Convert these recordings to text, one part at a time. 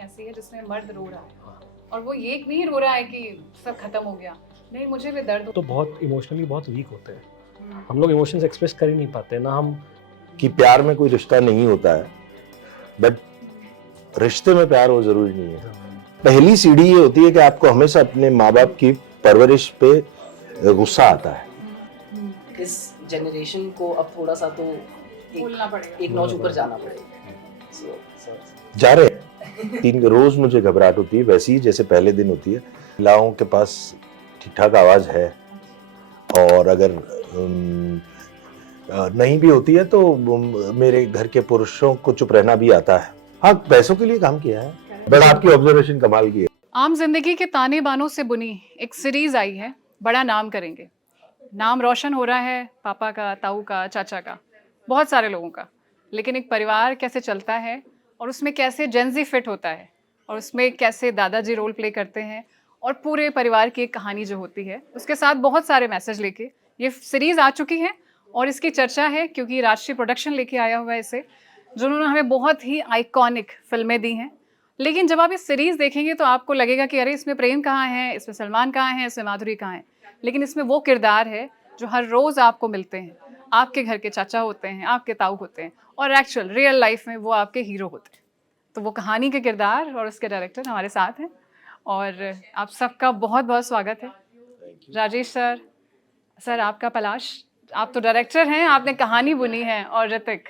ऐसी है जिसमें मर्द रो रहा है और वो ये नहीं रो रहा है कि सब खत्म हो गया, नहीं मुझे भी दर्द तो बहुत इमोशनली बहुत वीक होते हैं हम लोग, इमोशंस एक्सप्रेस कर ही नहीं पाते ना हम। कि प्यार में कोई रिश्ता नहीं होता है, बट रिश्ते में प्यार वो जरूरी नहीं है। पहली सीढ़ी ये होती है कि आपको हमेशा अपने माँ बाप की परवरिश पे गुस्सा आता है। इस जनरेशन को अब थोड़ा सा तो बोलना पड़ेगा, एक नॉच ऊपर जाना पड़ेगा। जा रहे हैं 3 रोज मुझे घबराहट होती है, वैसी ही जैसे पहले दिन होती है। महिलाओं के पास ठीक ठाक आवाज है, और अगर नहीं भी होती है तो मेरे घर के पुरुषों को चुप रहना भी आता है। हाँ, पैसों के लिए काम किया है, बट आपकी ऑब्जर्वेशन कमाल की है। आम जिंदगी के ताने बानों से बुनी एक सीरीज आई है, बड़ा नाम करेंगे। नाम रोशन हो रहा है पापा का, ताऊ का, चाचा का, बहुत सारे लोगों का। लेकिन एक परिवार कैसे चलता है और उसमें कैसे जेंजी फिट होता है और उसमें कैसे दादाजी रोल प्ले करते हैं और पूरे परिवार की एक कहानी जो होती है उसके साथ बहुत सारे मैसेज लेके ये सीरीज़ आ चुकी है। और इसकी चर्चा है क्योंकि राष्ट्रीय प्रोडक्शन लेके आया हुआ है इसे, जिन्होंने हमें बहुत ही आइकॉनिक फिल्में दी हैं। लेकिन जब आप इस सीरीज़ देखेंगे तो आपको लगेगा कि अरे इसमें प्रेम कहाँ है, इसमें सलमान कहाँ है, इसमें माधुरी कहाँ है। लेकिन इसमें वो किरदार है जो हर रोज़ आपको मिलते हैं। आपके घर के चाचा होते हैं, आपके ताऊ होते हैं, और एक्चुअल रियल लाइफ में वो आपके हीरो होते हैं। तो वो कहानी के किरदार और उसके डायरेक्टर हमारे साथ हैं, और आप सबका बहुत बहुत स्वागत है। राजेश सर, सर आपका पलाश, आप तो डायरेक्टर हैं, आपने कहानी बुनी है, और ऋतिक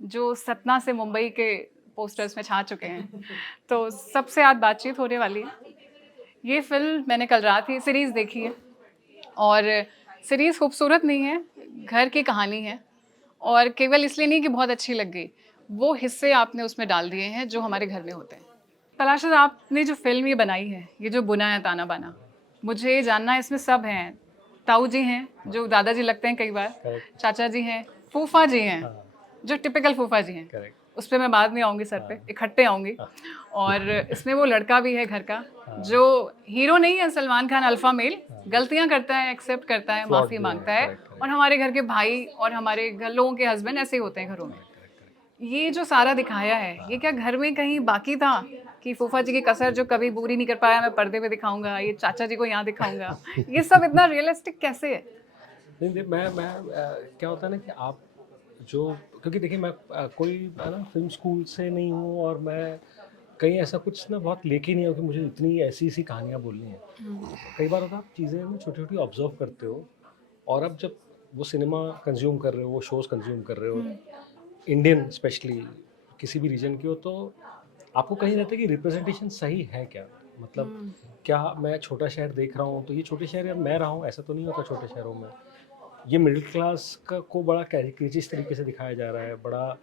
जो सतना से मुंबई के पोस्टर्स में छा चुके हैं। तो सबसे आज बातचीत होने वाली है। ये फिल्म मैंने कल रात ही सीरीज़ देखी है, और सीरीज़ खूबसूरत नहीं है, घर की कहानी है, और केवल इसलिए नहीं कि बहुत अच्छी लग गई, वो हिस्से आपने उसमें डाल दिए हैं जो हमारे घर में होते हैं। तलाशद, आपने जो फिल्म ये बनाई है, ये जो बुना है ताना बाना, मुझे ये जानना है इसमें सब हैं। ताऊ जी हैं जो दादाजी लगते हैं कई बार, चाचा जी हैं, फूफा जी हैं जो टिपिकल फूफा जी हैं, उस पर मैं बाद में आऊँगी, सर पे इकट्ठे आऊँगी। और इसमें वो लड़का भी है घर का जो हीरो नहीं है, सलमान खान अल्फा मेल, गलतियां करता है, एक्सेप्ट करता है, माफ़ी मांगता है। और हमारे घर के भाई और हमारे घर लोगों के हस्बैंड ऐसे ही होते हैं घरों में। ये जो सारा दिखाया है, ये क्या घर में कहीं बाकी था कि फूफा जी की कसर जो कभी पूरी नहीं कर पाया मैं पर्दे पे दिखाऊंगा, ये चाचा जी को यहाँ दिखाऊंगा? ये सब इतना रियलिस्टिक कैसे है? नहीं, मैं क्या होता है ना कि आप जो, क्योंकि देखिए मैं कोई ना फिल्म स्कूल से नहीं हूँ, और मैं कहीं ऐसा कुछ ना बहुत लेके नहीं हो कि मुझे इतनी ऐसी कहानियाँ बोलनी है। कई बार होता है आप चीज़ें ना छोटी छोटी ऑब्जर्व करते हो, और अब जब वो सिनेमा कंज्यूम कर रहे हो, वो शोज़ कंज्यूम कर रहे हो, इंडियन स्पेशली किसी भी रीजन की हो, तो आपको कहीं रहता है कि रिप्रेजेंटेशन सही है क्या। मतलब क्या मैं छोटा शहर देख रहा हूँ तो ये छोटे शहर यार मैं रहा हूँ, ऐसा तो नहीं होता छोटे शहरों में। ये मिडिल क्लास का को बड़ा कैरिकेचरिस्ट तरीके से दिखाया जा रहा है, बड़ा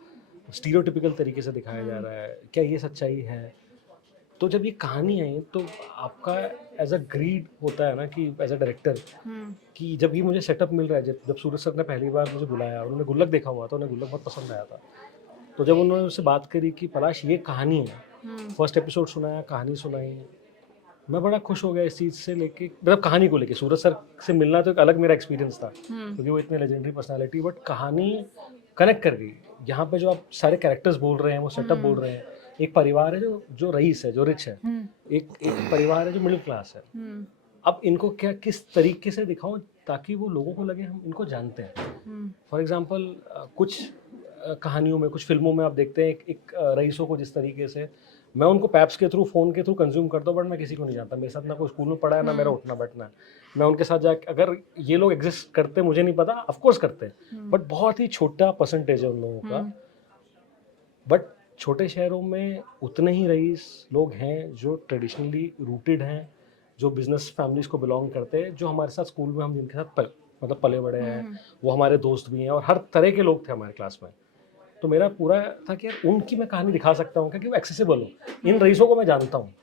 स्टीरियोटिपिकल तरीके से दिखाया जा रहा है, क्या ये सच्चाई है? तो जब ये कहानी आई तो आपका एज अ ग्रीड होता है ना कि एज अ डायरेक्टर, कि जब ये मुझे सेटअप मिल रहा है, जब सूरज सर ने पहली बार मुझे बुलाया, उन्होंने गुल्लक देखा हुआ था, उन्हें गुल्लक बहुत पसंद आया था, तो जब उन्होंने उससे बात करी कि पलाश ये कहानी है, फर्स्ट एपिसोड सुनाया, कहानी सुनाई, मैं बड़ा खुश हो गया इस चीज़ से लेके, मतलब कहानी को लेके। सूरज सर से मिलना तो एक अलग मेरा एक्सपीरियंस था, क्योंकि वो इतने लेजेंडरी पर्सनालिटी, बट कहानी कनेक्ट कर गई। यहाँ पे जो आप सारे कैरेक्टर्स बोल रहे हैं, वो सेटअप बोल रहे हैं, एक परिवार है जो रईस है, जो रिच है, एक परिवार है जो मिडिल क्लास है। अब इनको क्या किस तरीके से दिखाऊं ताकि वो लोगों को लगे हम इनको जानते हैं। फॉर एग्जांपल कुछ कहानियों में, कुछ फिल्मों में आप देखते हैं एक रईसों को जिस तरीके से, मैं उनको पैप्स के थ्रू, फ़ोन के थ्रू कंज्यूम करता हूँ, बट मैं किसी को नहीं जानता, मेरे साथ ना कोई स्कूल में पढ़ा है, ना मेरा उठना बैठना है। मैं उनके साथ जाकर, अगर ये लोग एग्जिस्ट करते मुझे नहीं पता, ऑफकोर्स करते हैं, बट बहुत ही छोटा परसेंटेज है उन लोगों का। बट छोटे शहरों में उतने ही रईस लोग हैं जो ट्रेडिशनली रूटेड हैं, जो बिजनेस फैमिलीज को बिलोंग करते हैं, जो हमारे साथ स्कूल में हम जिनके साथ मतलब पले बड़े हैं, वो हमारे दोस्त भी हैं, और हर तरह के लोग थे हमारे क्लास में। तो मेरा पूरा था कि यार उनकी मैं कहानी दिखा सकता हूँ क्योंकि वो एक्सेसिबल हो। इन रईसों को मैं जानता हूँ,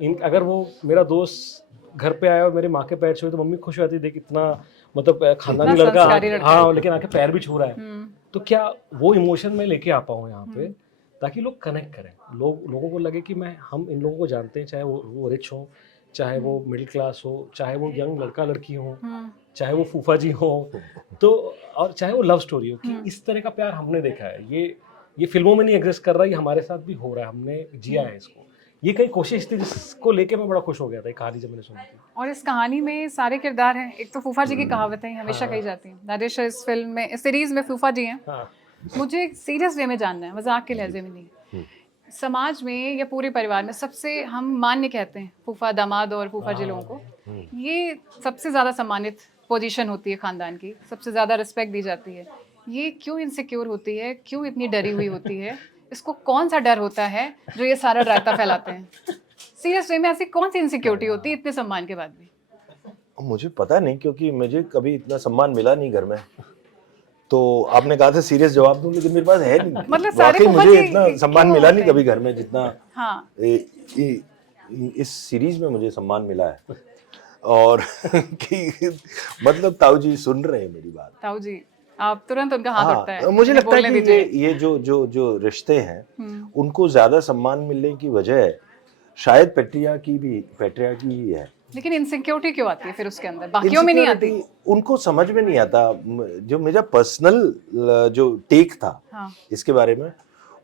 इन अगर वो मेरा दोस्त घर पे आया और मेरे माँ के पैर छुए तो मम्मी खुश हो जाती, देख इतना मतलब खानदानी लड़का, हाँ, लेकिन आके पैर भी छू रहा है। तो क्या वो इमोशन में लेके आ पाऊँ यहाँ पे, ताकि लोग कनेक्ट करें, लोगों को लगे कि हम इन लोगों को जानते हैं, चाहे वो रिच हो, चाहे वो मिडिल क्लास हो, चाहे वो यंग लड़का लड़की हो, चाहे वो फूफा जी हो, तो और चाहे वो लव स्टोरी हो, कि इस तरह का प्यार हमने देखा है। ये फिल्मों में नहीं एग्जिस्ट कर रहा, ये हमारे साथ भी हो रहा है, हमने जिया है इसको। ये कई कोशिश थी जिसको लेके मैं बड़ा खुश हो गया था, ये कहानी जब मैंने सुनी थी। और इस कहानी में सारे किरदार हैं। एक तो फूफा जी की कहावतें हमेशा कही जाती हैं। राजेश इस फिल्म में, इस सीरीज में फूफा जी हैं। हाँ मुझे सीरियस वे में जानना है, मजाक के लहजे में नहीं। समाज में या पूरे परिवार में सबसे हम मान्य कहते हैं फूफा दामाद और फूफा जी लोगों को, ये सबसे ज़्यादा सम्मानित पोजीशन होती है ख़ानदान की, सबसे ज़्यादा रिस्पेक्ट दी जाती है। ये क्यों इनसिक्योर होती है, क्यों इतनी डरी हुई होती है? इसको कौन सा डर होता है जो ये सारा रायता फैलाते हैं? सीरियस वे में ऐसी कौन सी इनसिक्योरिटी होती है इतने सम्मान के बाद भी? मुझे पता नहीं, क्योंकि मुझे कभी इतना सम्मान मिला नहीं घर में। तो आपने कहा था सीरियस जवाब दूं, लेकिन मेरे पास है नहीं। मतलब सारे वाकई फूफा मुझे जी इतना सम्मान क्यों मिला होते नहीं हैं? कभी घर में जितना हाँ, इस सीरीज में मुझे सम्मान मिला है। और कि मतलब ताऊ जी सुन रहे हैं मेरी बात। ताऊ जी, आप तुरंत उनका हाथ उठता है। मुझे इन्हें लगता है बोलने कि दीजिए। ये जो रिश्ते हैं उनको ज्यादा सम्मान मिलने की वजह शायद पेट्रिया की ही है। लेकिन इनसिक्योरिटी क्यों आती है फिर उसके अंदर, बाकियों में नहीं आती? Insecurity उनको समझ में नहीं आता। जो मेरा पर्सनल जो टेक था हाँ, इसके बारे में,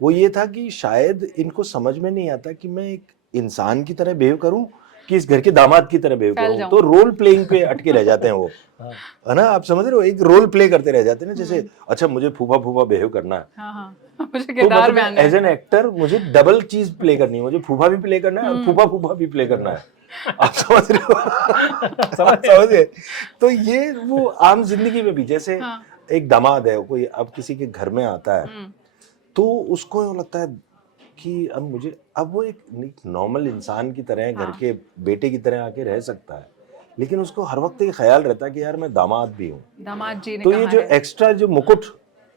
वो ये था कि शायद इनको समझ में नहीं आता कि मैं एक इंसान की तरह बिहेव करूं कि इस घर के दामाद की तरह बिहेव फैल करूं। जाऊं। तो रोल प्लेइंग पे अटके रह जाते हैं वो, हाँ है ना? आप समझ रहे हो, एक रोल प्ले करते रह जाते हैं ना। जैसे अच्छा मुझे फूफा फूफा बिहेव करना है, हाँ, हाँ। मुझे तो किरदार में मतलब आना एज है। एन एक्टर मुझे डबल चीज प्ले करनी है। मुझे फूफा भी प्ले करना है और फूफा फूफा भी प्ले करना है। आप समझ रहे हो? आप समझ गए? तो ये वो आम जिंदगी में भी, जैसे हाँ। एक दामाद है, कोई अब किसी के घर में आता है हम्म, तो उसको यूं लगता है कि अब वो एक नॉर्मल इंसान की तरह घर हाँ। के बेटे की तरह आके रह सकता है, लेकिन उसको हर वक्त ये ख्याल रहता है कि यार मैं दामाद भी हूँ। दामाद जी ने तो कहा ये जो है। एक्स्ट्रा जो मुकुट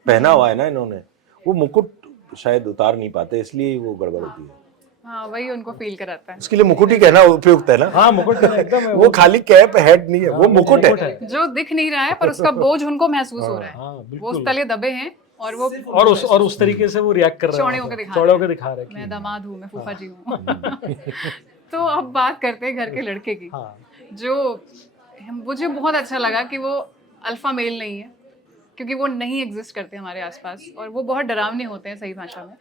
पहना हुआ है ना इन्होंने, वो मुकुट शायद उतार नहीं पाते, इसलिए वो गड़बड़ होती है। हाँ, वही उनको फील कराता है। उसके लिए मुकुट ही कहना उपयुक्त है ना। हाँ, मुकुट कहना एकदम है। वो खाली कैप हेड नहीं है, वो मुकुट है। जो दिख नहीं रहा है पर उसका बोझ उनको महसूस हो रहा है। हाँ वो उस बिल्कुल। तले दबे हैं और वो और उस तरीके से वो रिएक्ट कर रहे हैं, चौड़े होकर दिखा चौड़े होकर दिखा रहे हैं मैं दामाद हूँ, मैं फूफा जी हूँ। तो अब बात करते हैं घर के लड़के की, हाँ जो मुझे बहुत अच्छा लगा कि वो अल्फा मेल नहीं है, क्योंकि वो नहीं एग्जिस्ट करते हमारे आसपास और वो बहुत डरावने होते हैं सही भाषा में।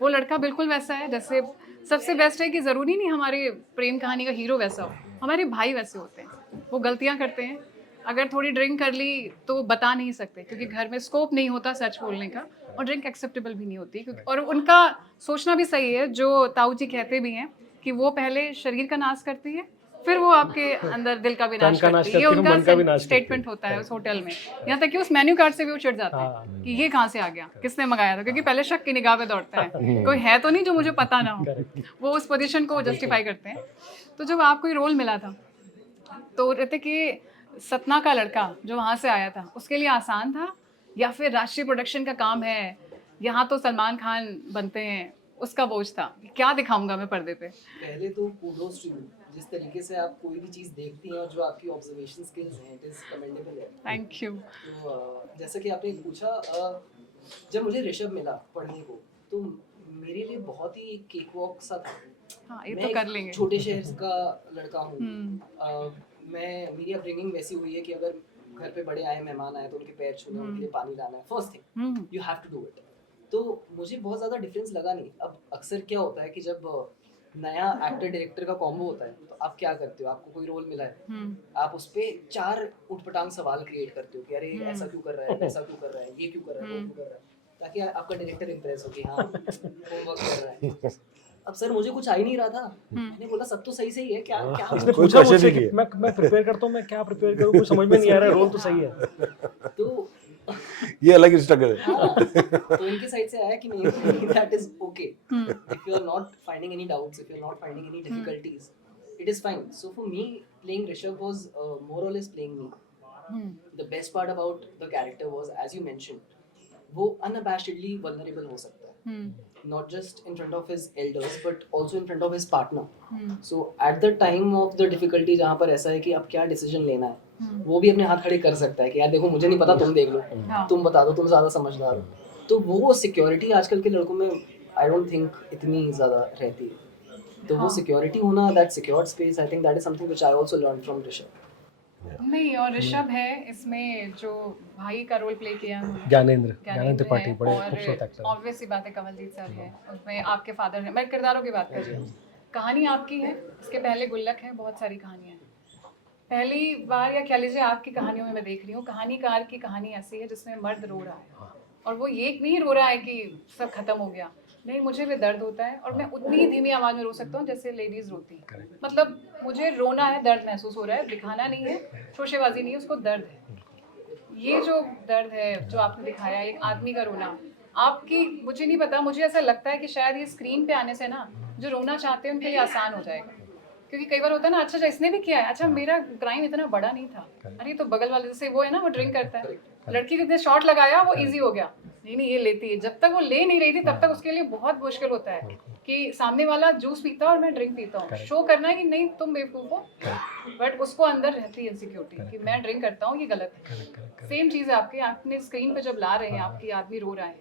वो लड़का बिल्कुल वैसा है जैसे सबसे बेस्ट है कि ज़रूरी नहीं हमारे प्रेम कहानी का हीरो वैसा हो, हमारे भाई वैसे होते हैं। वो गलतियाँ करते हैं, अगर थोड़ी ड्रिंक कर ली तो बता नहीं सकते क्योंकि घर में स्कोप नहीं होता सच बोलने का, और ड्रिंक एक्सेप्टेबल भी नहीं होती क्योंकि, और उनका सोचना भी सही है जो ताऊ जी कहते भी हैं कि वो पहले शरीर का नाश करती है फिर वो आपके अंदर दिल का भी तन नाश का नाश करती है। ये करती है, मन का भी उनका नाश करती है। स्टेटमेंट होता है उस होटल में। यहाँ तक कि उस मेन्यू कार्ड से भी वो चिढ़ जाता है कि ये कहाँ से आ गया, किसने मंगाया था, क्योंकि पहले शक की निगाह पे दौड़ता है कोई है तो नहीं जो मुझे पता ना हो। वो उस पोजीशन को जस्टिफाई करते हैं। तो जब आपको ये रोल मिला था तो रहते कि सतना का लड़का जो वहाँ से आया था उसके लिए आसान था, या फिर राष्ट्रीय प्रोडक्शन का काम है, यहाँ तो सलमान खान बनते हैं, उसका बोझ था क्या दिखाऊंगा मैं पर्दे पे? पहले तो कूडोज टू यू, जिस तरीके से आप कोई भी चीज़ देखती हैं और जो आपकी ऑब्जर्वेशन स्किल्स हैं, इट इज़ कमेंडेबल है। Thank you. तो जैसा कि आपने पूछा, जब मुझे ऋषभ मिला पढ़ने को तो मेरे लिए बहुत ही केक वॉक सा था। हाँ, ये मैं तो एक कर लेंगे। छोटे शहर का लड़का हूँ। मेरी अपब्रिंगिंग वैसी हुई है कि अगर घर पे बड़े आए, मेहमान आए तो उनके पैर छूना, उनके लिए पानी लाना है, first thing you have to do it. तो मुझे बहुत ज़्यादा डिफरेंस लगा नहीं। अब अक्सर क्या होता है कि जब नया एक्टर डायरेक्टर का कॉम्बो होता है तो आप क्या करते हो, आपको कोई रोल मिला है, आप उस पर 4 उठपटांग सवाल क्रिएट करते हो कि अरे ऐसा क्यों कर रहा है, ऐसा क्यों कर रहा है, ये क्यों कर रहा है, वो क्यों कर रहा है, ताकि आपका डायरेक्टर इम्प्रेस हो कि हाँ होमवर्क कर रहा है। अब सर मुझे कुछ आ ही नहीं रहा था, मैंने बोला सब तो सही सही है, क्या क्या इसने कोई पूछा question मुझसे ही कि नहीं है। मैं प्रिपेयर करता हूँ, मैं क्या प्रिपेयर करूँ, कुछ समझ में नहीं आ रहा है, रोल तो सही है। तो ये अलग स्ट्रगल है। तो इनके साइड से आया कि नहीं, that is okay, if you are not finding any doubts, if you are not finding any difficulties, it is fine. So for me playing Rishabh was more or less playing me. The best part about the character was, as you mentioned, वो unabashedly vulnerable हो सकता है, not just in front of his elders but also in front of his partner. So at the time of the difficulty जहाँ पर ऐसा है कि अब क्या डिसीजन लेना है, वो भी अपने हाथ खड़े कर सकता है कि यार देखो मुझे नहीं पता, तुम देख लो, तुम बता दो, तुम ज़्यादा समझदार हो। तो वो सिक्योरिटी आजकल के लड़कों में आई डोंट थिंक इतनी ज़्यादा रहती है। तो वो सिक्योरिटी होना, that secured space, I think that is something which I also learn from Rishabh. नहीं, और ऋषभ है इसमें जो भाई का रोल प्ले किया उन्होंने, ज्ञानेंद्र त्रिपाठी है, बड़े और खूबसूरत एक्टर हैं। ऑब्वियस सी बात है कमलजीत सर है उसमें, आपके फादर हैं। मैं किरदारों की बात कर रही हूँ, कहानी आपकी है, इसके पहले गुल्लक है, बहुत सारी कहानियाँ हैं। पहली बार या कह लीजिए आपकी कहानियों में मैं देख रही हूँ, कहानीकार की कहानी ऐसी है जिसमें मर्द रो रहा है, और वो ये नहीं रो रहा है कि सब खत्म हो गया, नहीं, मुझे भी दर्द होता है और मैं उतनी ही धीमी आवाज में रो सकता हूँ जैसे लेडीज रोती हैं। मतलब मुझे रोना है, दर्द महसूस हो रहा है, दिखाना नहीं है, शोशेबाजी नहीं है, उसको दर्द है। ये जो दर्द है जो आपने दिखाया, एक आदमी का रोना, आपकी, मुझे नहीं पता, मुझे ऐसा लगता है कि शायद ये स्क्रीन पे आने से ना जो रोना चाहते हैं उनके लिए आसान हो जाएगा। क्योंकि कई बार होता है ना, अच्छा इसने भी किया है, अच्छा मेरा क्राइम इतना बड़ा नहीं था, अरे तो बगल वाले, जैसे वो है ना, वो ड्रिंक करता है, लड़की को इतने शॉट लगाया वो इजी हो गया, नहीं नहीं ये लेती है, जब तक वो ले नहीं रही थी तब तक उसके लिए बहुत मुश्किल होता है कि सामने वाला जूस पीता है और मैं ड्रिंक पीता हूँ, शो करना है कि नहीं तुम बेवकूफ हो, बट उसको अंदर रहती है इनसिक्योरिटी कि मैं ड्रिंक करता हूँ, ये गलत है। सेम चीज़ है आपकी, आपने स्क्रीन पे जब ला रहे हैं आपकी आदमी रो रहा है,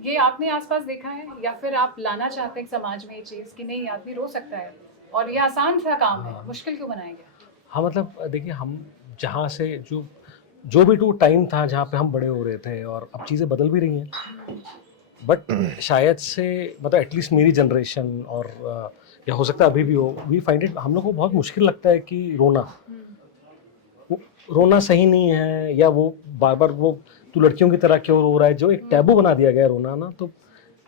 ये आपने आसपास देखा है या फिर आप लाना चाहते हैं समाज में ये चीज़ कि नहीं आदमी रो सकता है और ये आसान सा काम है, मुश्किल क्यों बनाएंगे? हाँ, मतलब देखिए, हम जहाँ से जो जो भी टू टाइम था जहाँ पे हम बड़े हो रहे थे, और अब चीज़ें बदल भी रही हैं, बट शायद से मतलब एटलीस्ट मेरी जनरेशन और या हो सकता है अभी भी हो, वी फाइंड इट, हम लोग को बहुत मुश्किल लगता है कि रोना, वो रोना सही नहीं है, या वो बार बार वो तू लड़कियों की तरह क्यों रो रहा है, जो एक टैबू बना दिया गया है रोना ना, तो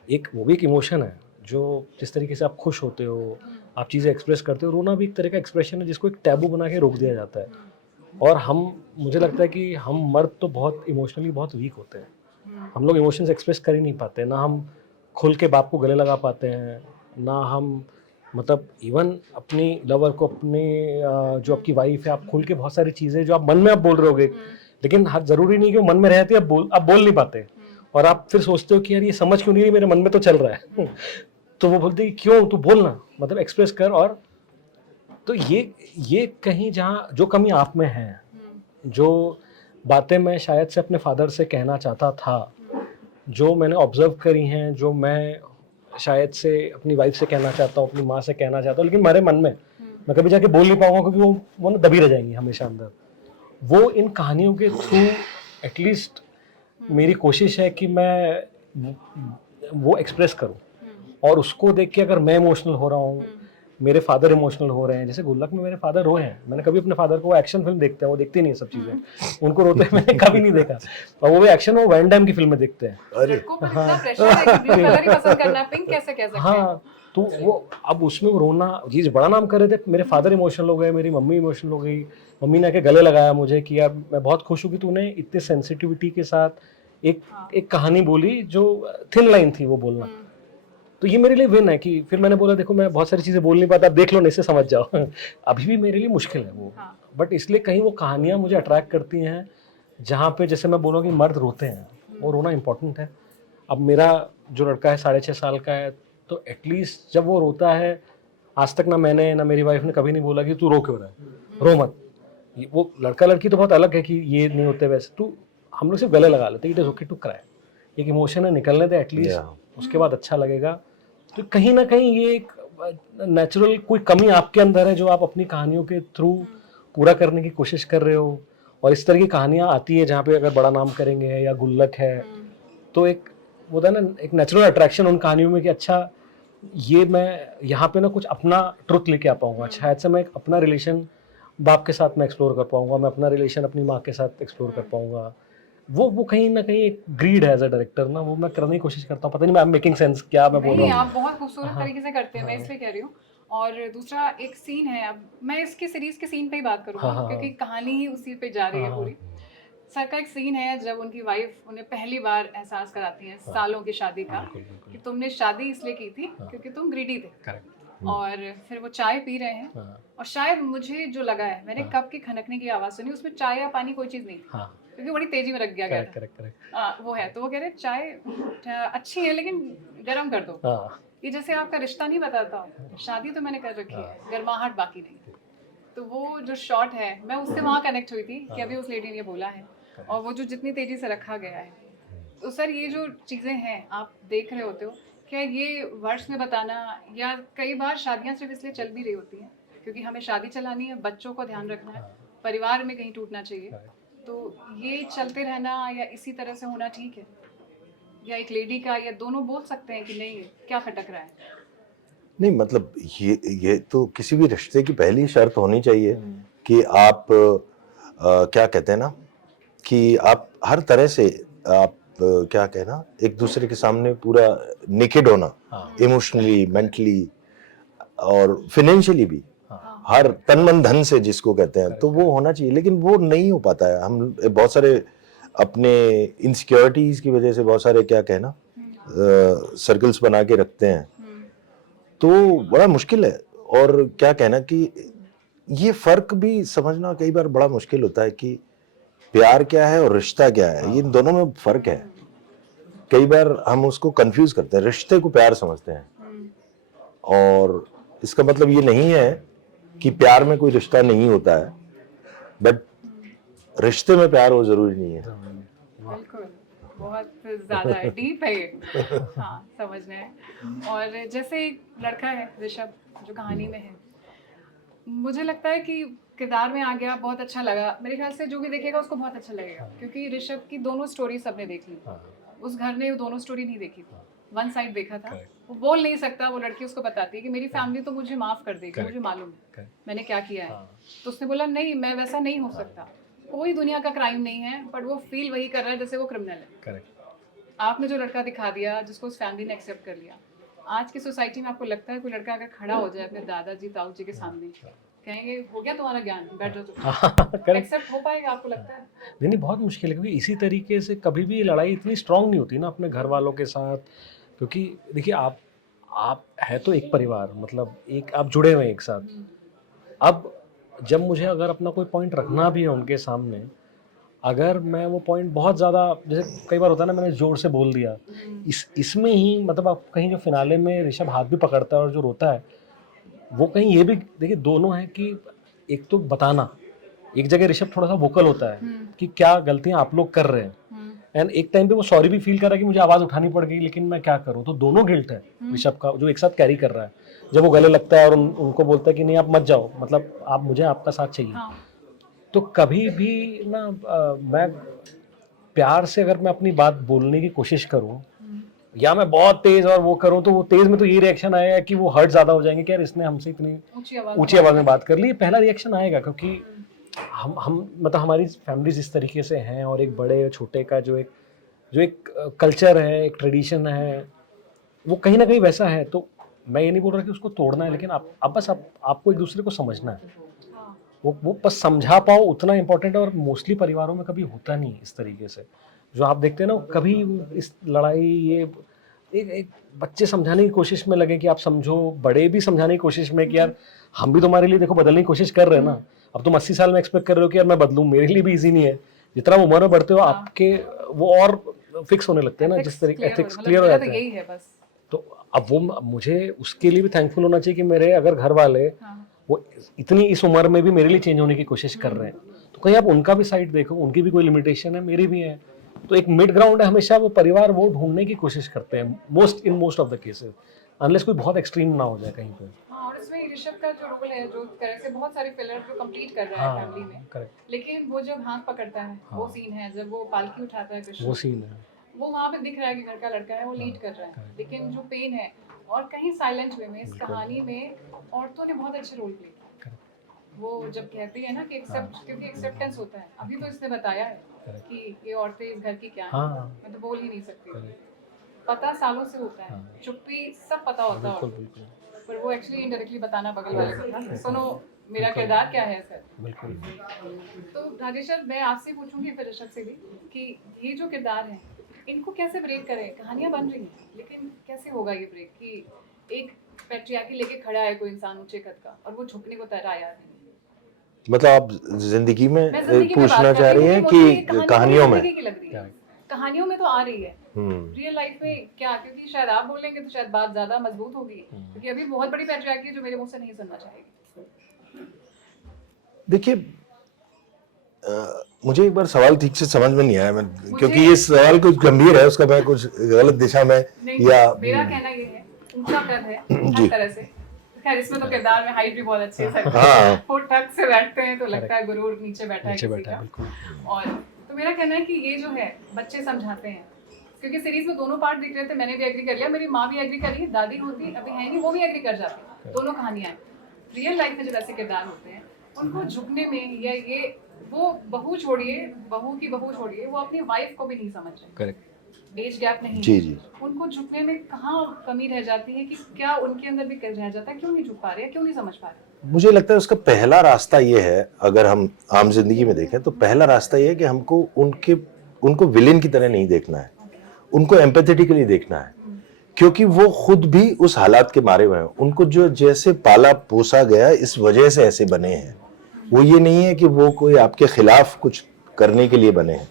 एक वो भी एक इमोशन है, जो जिस तरीके से आप खुश होते हो, आप चीज़ें एक्सप्रेस करते हो, रोना भी एक तरह का एक्सप्रेशन है जिसको एक टैबू बना के रोक दिया जाता है। और हम, मुझे लगता है कि हम मर्द तो बहुत इमोशनली बहुत वीक होते हैं, हम लोग इमोशंस एक्सप्रेस कर ही नहीं पाते, ना हम खुल के बाप को गले लगा पाते हैं, ना हम मतलब इवन अपनी लवर को, अपने जो आपकी वाइफ है, आप खुल के बहुत सारी चीज़ें जो आप मन में आप बोल रहे होगे, लेकिन हर ज़रूरी नहीं कि वो मन में रहती है, आप बोल नहीं पाते, और आप फिर सोचते हो कि यार ये समझ क्यों नहीं रही, मेरे मन में तो चल रहा है तो वो बोलते हैं क्यों, तू बोलना, मतलब एक्सप्रेस कर। और तो ये कहीं जहाँ जो कमी आप में है, जो बातें मैं शायद से अपने फादर से कहना चाहता था, जो मैंने ऑब्जर्व करी हैं, जो मैं शायद से अपनी वाइफ से कहना चाहता हूँ, अपनी माँ से कहना चाहता हूँ, लेकिन मेरे मन में मैं कभी जाके बोल नहीं पाऊंगा, क्योंकि वो ना दबी रह जाएंगी हमेशा अंदर। वो इन कहानियों के थ्रू एटलीस्ट मेरी कोशिश है कि मैं वो एक्सप्रेस करूँ, और उसको देख के अगर मैं इमोशनल हो रहा हूँ, मेरे फादर इमोशनल हो रहे हैं, जैसे गुल्लक में मेरे फादर रोए हैं, मैंने कभी अपने फादर को, एक्शन फिल्म देखते हैं, वो देखते नहीं है सब चीज़ें, उनको रोते मैंने कभी नहीं देखा, और वो भी एक्शन, वो वैन डैम की फिल्में देखते हैं। अरे लड़कों पर इतना प्रेशर है कि ब्लू कलर ही पसंद करना, पिंक कैसे कह सकते हैं? हाँ, तो वो अब उसमें वो रोना, चीज़ बड़ा नाम कर रहे थे, मेरे फादर इमोशनल हो गए, मेरी मम्मी इमोशनल हो गई, मम्मी ने आके गले लगाया मुझे कि यार मैं बहुत खुश हूँ कि तूने इतने सेंसिटिविटी के साथ एक कहानी बोली, जो थिन लाइन थी वो बोलना। तो ये मेरे लिए विन है कि फिर मैंने बोला देखो मैं बहुत सारी चीज़ें बोल नहीं पाता, आप देख लो, नहीं से समझ जाओ अभी भी मेरे लिए मुश्किल है वो, बट इसलिए कहीं वो कहानियाँ मुझे अट्रैक्ट करती हैं, जहाँ पे जैसे मैं बोलूँ कि मर्द रोते हैं, वो रोना इम्पोर्टेंट है। अब मेरा जो लड़का है 6.5 साल का है, तो एटलीस्ट जब वो रोता है, आज तक ना मैंने ना मेरी वाइफ ने कभी नहीं बोला कि तू रो क्यों रहा है, रो मत। वो लड़का लड़की तो बहुत अलग है कि ये नहीं होते वैसे, तू, हम लोग सिर्फ गले लगा लेते, it is okay to cry, एक इमोशन है, निकलने दे एटलीस्ट, उसके बाद अच्छा लगेगा। तो कहीं ना कहीं ये एक नेचुरल कोई कमी आपके अंदर है, जो आप अपनी कहानियों के थ्रू पूरा करने की कोशिश कर रहे हो, और इस तरह की कहानियाँ आती है जहाँ पे अगर बड़ा नाम करेंगे या गुल्लक है, तो एक वो था ना, एक नेचुरल अट्रैक्शन उन कहानियों में कि अच्छा ये मैं यहाँ पे ना कुछ अपना ट्रुथ लेके आ पाऊंगा, शायद से मैं एक अपना रिलेशन बाप के साथ मैं एक्सप्लोर कर पाऊंगा, मैं अपना रिलेशन अपनी माँ के साथ एक्सप्लोर कर पाऊंगा। वो कहीं ना कहीं एक ग्रीड है एज अ डायरेक्टर ना, वो मैं करने की कोशिश करता हूँ, पता नहीं मैं मेकिंग सेंस क्या मैं बोल नहीं, रहा हूँ। आप बहुत खूबसूरत तरीके से करते हैं, मैं इसलिए कह रही हूँ। और दूसरा एक सीन है, अब मैं इसकी सीरीज के सीन पे ही बात करूँगी क्योंकि कहानी ही उसी पे जा रही है पूरी। सर का एक सीन है जब उनकी वाइफ उन्हें पहली बार एहसास कराती है सालों की शादी का कि तुमने शादी इसलिए की थी क्योंकि तुम ग्रीडी थे। और फिर वो चाय पी रहे हैं और शायद मुझे जो लगा है, मैंने कप की खनकने की आवाज़ सुनी, उसमें चाय या पानी कोई चीज़ नहीं थी क्योंकि बड़ी तेजी में रख दिया गया था। वो है तो वो कह रहे चाय अच्छी है लेकिन गर्म कर दो। ये जैसे आपका रिश्ता नहीं बताता, शादी तो मैंने कर रखी है, गर्माहट बाकी नहीं। तो वो जो शॉट है, मैं उससे वहाँ कनेक्ट हुई थी कि अभी उस लेडी ने बोला है, और वो जो जितनी तेजी से रखा गया है। तो सर ये जो चीज़ें हैं आप देख रहे होते हो, क्या ये वर्ड्स में बताना, या कई बार शादियाँ सिर्फ इसलिए चल भी रही होती हैं क्योंकि हमें शादी चलानी है, बच्चों को ध्यान रखना है, परिवार में कहीं टूटना चाहिए, तो ये चलते रहना या इसी तरह से होना ठीक है, या एक लेडी का, या दोनों बोल सकते हैं कि नहीं क्या खटक रहा है? नहीं मतलब ये तो किसी भी रिश्ते की पहली शर्त होनी चाहिए कि आप क्या कहते हैं ना कि आप हर तरह से आप क्या कहना एक दूसरे के सामने पूरा नेकेड होना, इमोशनली, मेंटली और फाइनेंशियली भी, हर तन मन धन से जिसको कहते हैं, तो वो होना चाहिए। लेकिन वो नहीं हो पाता है। हम बहुत सारे अपने इनसिक्योरिटीज की वजह से बहुत सारे क्या कहना सर्कल्स बना के रखते हैं, तो बड़ा मुश्किल है। और क्या कहना कि ये फर्क भी समझना कई बार बड़ा मुश्किल होता है कि प्यार क्या है और रिश्ता क्या है, ये दोनों में फर्क है। कई बार हम उसको कंफ्यूज करते हैं, रिश्ते को प्यार समझते हैं, और इसका मतलब ये नहीं है कि प्यार में कोई रिश्ता नहीं होता है, बट रिश्ते में प्यार हो जरूरी नहीं है। बिल्कुल, बहुत ज्यादा है, डीप है ये। हाँ, समझने है। और जैसे एक लड़का है ऋषभ जो कहानी में है, मुझे लगता है कि किरदार में आ गया, बहुत अच्छा लगा। मेरे ख्याल से जो भी देखेगा उसको बहुत अच्छा लगेगा, क्योंकि ऋषभ की दोनों स्टोरी सबने देख ली। उस घर ने वो दोनों स्टोरी नहीं देखी थी, वन साइड देखा था। वो बोल नहीं सकता, वो लड़की उसको बताती है कि मेरी फैमिली तो मुझे माफ कर देगी, मुझे मालूम है मैंने क्या किया है। तो उसने बोला नहीं, मैं वैसा नहीं हो सकता, कोई दुनिया का क्राइम नहीं है, बट वो फील वही कर रहा है जैसे वो क्रिमिनल है। आपने जो लड़का दिखा दिया जिसको उस फैमिली ने एक्सेप्ट कर लिया, आज की सोसाइटी में आपको लगता है कोई लड़का अगर खड़ा हो जाए अपने दादाजी ताऊ जी के सामने, कहेंगे हो गया तुम्हारा ज्ञान, बैठ जाओ तुम, एक्सेप्ट हो पाएगा आपको लगता है? नहीं, बहुत मुश्किल है, क्योंकि इसी तरीके से कभी भी लड़ाई इतनी स्ट्रांग नहीं होती ना अपने घर वालों के साथ। क्योंकि देखिए आप है तो एक परिवार, मतलब एक आप जुड़े हुए हैं एक साथ। अब जब मुझे अगर अपना कोई पॉइंट रखना भी है उनके सामने, अगर मैं वो पॉइंट बहुत ज़्यादा, जैसे कई बार होता है ना, मैंने ज़ोर से बोल दिया, इसमें ही मतलब आप कहीं जो फिनाले में ऋषभ हाथ भी पकड़ता है और जो रोता है, वो कहीं ये भी देखिए दोनों है कि एक तो बताना, एक जगह ऋषभ थोड़ा सा वोकल होता है कि क्या गलतियां आप लोग कर रहे हैं, एंड एक टाइम पे वो सॉरी भी फील कर रहा है कि मुझे आवाज़ उठानी पड़ गई, लेकिन मैं क्या करूं। तो दोनों गिल्ट है ऋषभ का, जो एक साथ कैरी कर रहा है। जब वो गले लगता है और उनको बोलता है कि नहीं आप मत जाओ, मतलब आप मुझे आपका साथ चाहिए। तो कभी भी ना मैं प्यार से अगर मैं अपनी बात बोलने की कोशिश करूं, या मैं बहुत तेज और वो करूं, तो वो तेज में तो ये रिएक्शन आएगा कि वो हर्ट ज्यादा हो जाएंगे कि यार इसने हमसे इतनी ऊंची आवाज में बात कर ली। पहला रिएक्शन आएगा, क्योंकि हम मतलब हमारी फैमिलीज इस तरीके से हैं, और एक बड़े छोटे का जो एक कल्चर है, एक ट्रेडिशन है, वो कहीं ना कहीं वैसा है। तो मैं ये नहीं बोल रहा कि उसको तोड़ना है, लेकिन आपको एक दूसरे को समझना है, वो बस समझा पाओ उतना इम्पोर्टेंट है। और मोस्टली परिवारों में कभी होता नहीं इस तरीके से, जो आप देखते हैं ना, कभी इस लड़ाई ये एक बच्चे समझाने की कोशिश में लगे कि आप समझो, बड़े भी समझाने की कोशिश में कि यार हम भी तुम्हारे लिए देखो बदलने की कोशिश कर रहे हैं ना। अब तुम 80 साल में एक्सपेक्ट कर रहे हो कि यार मैं बदलूं, मेरे लिए भी इजी नहीं है। जितना उम्र में बढ़ते हो आपके वो और फिक्स होने लगते हैं ना, जिस तरीके एथिक्स क्लियर हो जाते हैं। यही है बस। तो अब वो मुझे उसके लिए भी थैंकफुल होना चाहिए कि मेरे अगर घर वाले वो इतनी इस उम्र में भी मेरे लिए चेंज होने की कोशिश कर रहे हैं। तो कहीं आप उनका भी साइड देखो, उनकी भी कोई लिमिटेशन है, मेरी भी है। तो एक मिड ग्राउंड है हमेशा, वो परिवार वो ढूंढने की कोशिश करते हैं most of the cases, unless कोई बहुत एक्सट्रीम ना हो जाए कहीं पे। और इसमें ऋषभ का जो रोल है, जो तरह से बहुत सारे पिलर जो कंप्लीट कर रहा है फैमिली में, करेक्ट। लेकिन वो जब हाथ पकड़ता है, वो सीन है जब वो पालकी उठाता है कृष्ण, वो सीन है, वो वहाँ पे दिख रहा है कि घर का लड़का है, वो लीड कर रहा है। लेकिन जो पेन है, और कहीं साइलेंट वे में इस कहानी में औरतों ने बहुत अच्छे रोल प्ले किया। वो जब कहती है ना कि एक्सेप्ट, क्योंकि एक्सेप्टेंस होता है, अभी तो इसने बताया है कि ये औरतें इस घर की क्या है, मैं तो बोल ही नहीं सकती, पता सालों से होता है, चुप्पी सब पता होता है, पर वो एक्चुअली इनडायरेक्टली बताना बगल वाले को था, सुनो मेरा किरदार क्या है सर। बिल्कुल। तो राजेश्वर, मैं आपसे पूछूंगी फिर ऋषभ से भी कि ये जो किरदार है, इनको कैसे ब्रेक करें? कहानियां बन रही हैं, लेकिन कैसे होगा ये ब्रेक कि एक पैट्रियार्की लेके खड़ा है कोई इंसान ऊंचे कद का, और वो झुकने को तैयार नहीं। मतलब आप जिंदगी में मैं जिंदगी में पूछना बात चाह रही हैं कि कहानियों में कहानियों में तो आ रही है, रियल लाइफ में क्या? क्योंकि शायद आप बोलेंगे तो शायद बात ज्यादा मजबूत होगी, क्योंकि अभी बहुत बड़ी पैट्रियार्की है जो मेरे मुंह से नहीं सुनना चाहेगी। देखिए, मुझे एक बार सवाल ठीक से समझ में नहीं आया, मैं क्योंकि ये सवाल कुछ गंभीर है, उसका मैं कुछ गलत दिशा में या मेरा कहना ये है, ऊंचा कद है हर तरह से, खैर इसमें तो किरदार में हाइट भी बहुत अच्छी है सर। हाँ। वो ठग से बैठते हैं तो लगता है गुरूर नीचे बैठा है नीचे किसी बैठा है, का। बिल्कुल। और तो मेरा कहना है कि ये जो है बच्चे समझाते हैं, क्योंकि सीरीज में दोनों पार्ट दिख रहे थे, मैंने भी एग्री कर लिया, मेरी माँ भी एग्री कर रही है, दादी होती अभी है नहीं वो भी एग्री कर जाती, दोनों कहानियां हैं। रियल लाइफ में जब ऐसे किरदार होते हैं उनको झुकने में या ये वो बहू की बहू छोड़िए, वो अपनी वाइफ को भी नहीं समझ रहे, करेक्ट। एज गैप नहीं जी है। जी। उनको झुकने में कहाँ कमी रह जाती है, कि क्या उनके अंदर भी रह जाता है, क्यों नहीं झुक पा रहे, क्यों नहीं समझ पा रहे? मुझे लगता है उसका पहला रास्ता ये है, अगर हम आम जिंदगी में देखें तो पहला रास्ता ये है कि हमको उनको विलेन की तरह नहीं देखना है, उनको एम्पैथेटिकली देखना है, क्योंकि वो खुद भी उस हालात के मारे हुए हैं। उनको जो जैसे पाला पोसा गया इस वजह से ऐसे बने हैं, वो ये नहीं है कि वो कोई आपके खिलाफ कुछ करने के लिए बने हैं,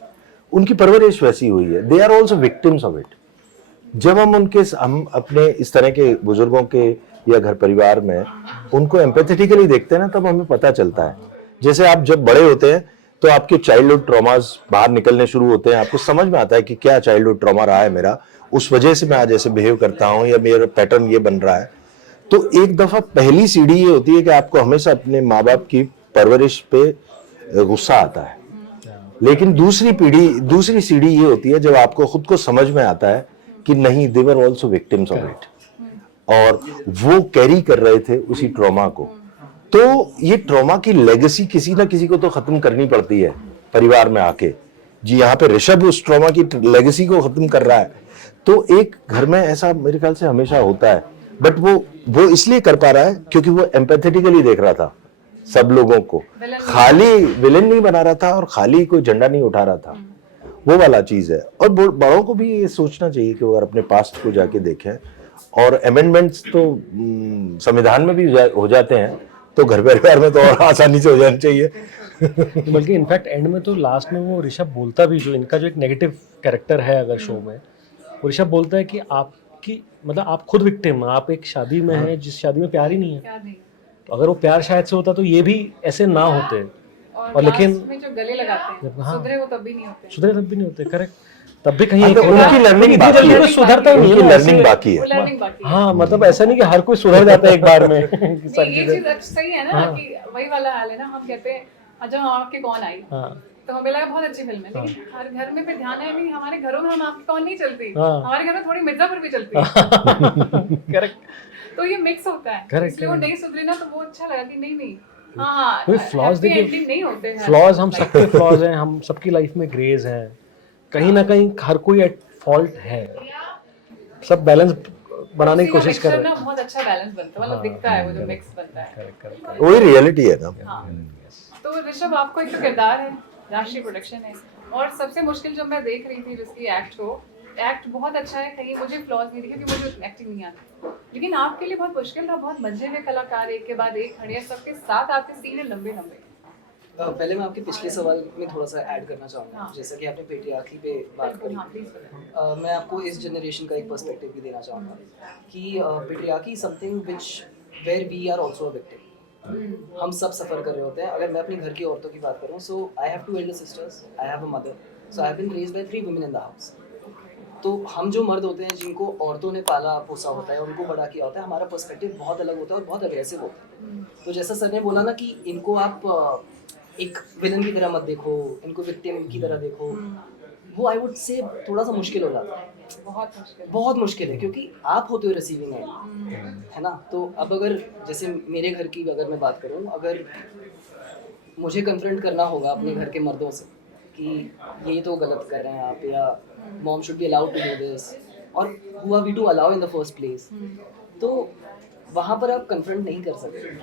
उनकी परवरिश वैसी हुई है। They are also victims of it. जब हम अपने इस तरह के बुजुर्गों के या घर परिवार में उनको एम्पैथेटिकली देखते हैं ना, तब हमें पता चलता है। जैसे आप जब बड़े होते हैं तो आपके चाइल्डहुड ट्रॉमास बाहर निकलने शुरू होते हैं, आपको समझ में आता है कि क्या चाइल्डहुड ट्रॉमा रहा है मेरा, उस वजह से मैं आज ऐसे बिहेव करता हूँ या मेरा पैटर्न ये बन रहा है। तो एक दफा पहली सीढ़ी ये होती है कि आपको हमेशा अपने माँ बाप की परवरिश पे गुस्सा आता है, लेकिन दूसरी सीढ़ी ये होती है जब आपको खुद को समझ में आता है कि नहीं, they were also victims of it, और वो कैरी कर रहे थे उसी ट्रॉमा को। तो ये ट्रॉमा की लेगेसी किसी ना किसी को तो खत्म करनी पड़ती है परिवार में आके। जी, यहाँ पे ऋषभ उस ट्रॉमा की लेगेसी को खत्म कर रहा है। तो एक घर में ऐसा मेरे ख्याल से हमेशा होता है, बट वो इसलिए कर पा रहा है क्योंकि वो एम्पैथेटिकली देख रहा था सब लोगों को, खाली विलेन नहीं बना रहा था और खाली कोई झंडा नहीं उठा रहा था। वो वाला चीज है। और बड़ों को भी ये सोचना चाहिए कि वो अगर अपने पास्ट को जाके देखें, और अमेंडमेंट्स तो संविधान में भी हो जाते हैं, तो घर परिवार में तो और आसानी से हो जाना चाहिए। बल्कि इनफैक्ट एंड में तो लास्ट में वो ऋषभ बोलता भी, जो इनका जो एक नेगेटिव कैरेक्टर है अगर शो में, वो ऋषभ बोलता है कि आपकी मतलब आप खुद विक्टिम, आप एक शादी में हैं जिस शादी में प्यार ही नहीं है। क्या नहीं। तो अगर वो प्यार शायद से होता तो ये भी ऐसे ना होते। और लेकिन last में जो गले लगाते हैं, हाँ, सुधरे वो तब भी नहीं होते। सुधरे तब भी नहीं होते, करेक्ट। तब भी कहीं हाँ, तो उनकी लर्निंग बाकी है, सुधरता नहीं उनकी है, लर्निंग ऐसे- बाकी वो है। लर्निंग बाकी है। हाँ, मतलब ऐसा नहीं कि हर कोई सुधर जाता है एक बार में। कि नहीं, सब ये चीजें- चीज अच्छा सही है ना, हाँ। कि वही वाला हाल है ना, हम कहते हैं अच्छा हम आपके कौन आई, हाँ, तो हमें लगा बहुत अच्छी फिल्म है, लेकिन हर घर में फिर ध्यान है नहीं, हमारे घरों में हम आपकी कौन नहीं चलती, हाँ। हमारे घर में थोड़ी मिर्जापुर भी चलती है। करेक्ट। तो ये मिक्स होता है, Correct, इसलिए वो correct. नहीं सुधरे ना, तो वो अच्छा लगा कि नहीं हाँ कोई flaws happy देखिए, ending नहीं होते हैं। फ्लॉज हम सबके फ्लॉज हैं, हम सबकी लाइफ में ग्रेज हैं, कहीं ना कहीं हर कोई एट फॉल्ट है, सब बैलेंस बनाने की कोशिश कर रहे ना, हैं। बहुत अच्छा बैलेंस बनता है, मतलब हाँ, दिखता है वो जो मिक्स बनता है। Correct correct. वही रियलिटी है ना। हाँ। तो ऋषभ, आपको एक तो किरदार है, राष्ट्रीय प्रोडक्शन है, और सबसे मुश्किल जब मैं देख रही थी जिसकी एक्ट बहुत अच्छा है, कहीं मुझे फ्लॉज नहीं दिखे क्योंकि मुझे एक्टिंग नहीं आती, लेकिन आपके लिए बहुत मुश्किल था, बहुत मजे में कलाकार एक के बाद एक खड़े हैं, सबके साथ आपके सीन है लंबे लंबे। पहले मैं आपके पिछले सवाल में थोड़ा सा ऐड करना चाहूँगा, हाँ। जैसा कि आपने पेट्रियार्की पे बात करी। हाँ, प्लीज बताओ। मैं आपको इस जनरेशन का एक पर्सपेक्टिव भी देना चाहूँगा कि patriarchy something which where we are also a victim. हम सब सफ़र कर रहे होते हैं। अगर मैं अपनी घर की औरतों की बात करूँ, so I have 2 elder sisters, I have a mother, so I have been raised by 3 women in the house। तो हम जो मर्द होते हैं जिनको औरतों ने पाला पोसा होता है, उनको बड़ा किया होता है, हमारा पर्सपेक्टिव बहुत अलग होता है और बहुत अग्रेसिव होता है। तो जैसा सर ने बोला ना कि इनको आप एक विलन की तरह मत देखो, इनको विक्टिम की तरह देखो, वो आई वुड से थोड़ा सा मुश्किल हो जाता है, बहुत मुश्किल है, क्योंकि आप होते हो रिसीविंग एंड, है ना। तो अब अगर जैसे मेरे घर की अगर मैं बात करूँ, अगर मुझे कन्फ्रंट करना होगा अपने घर के मर्दों से कि ये तो गलत कर रहे हैं आप, या mom should be allowed to do this, और who are we to allow in the first place, तो वहाँ पर आप कन्फ्रंट नहीं कर सकते,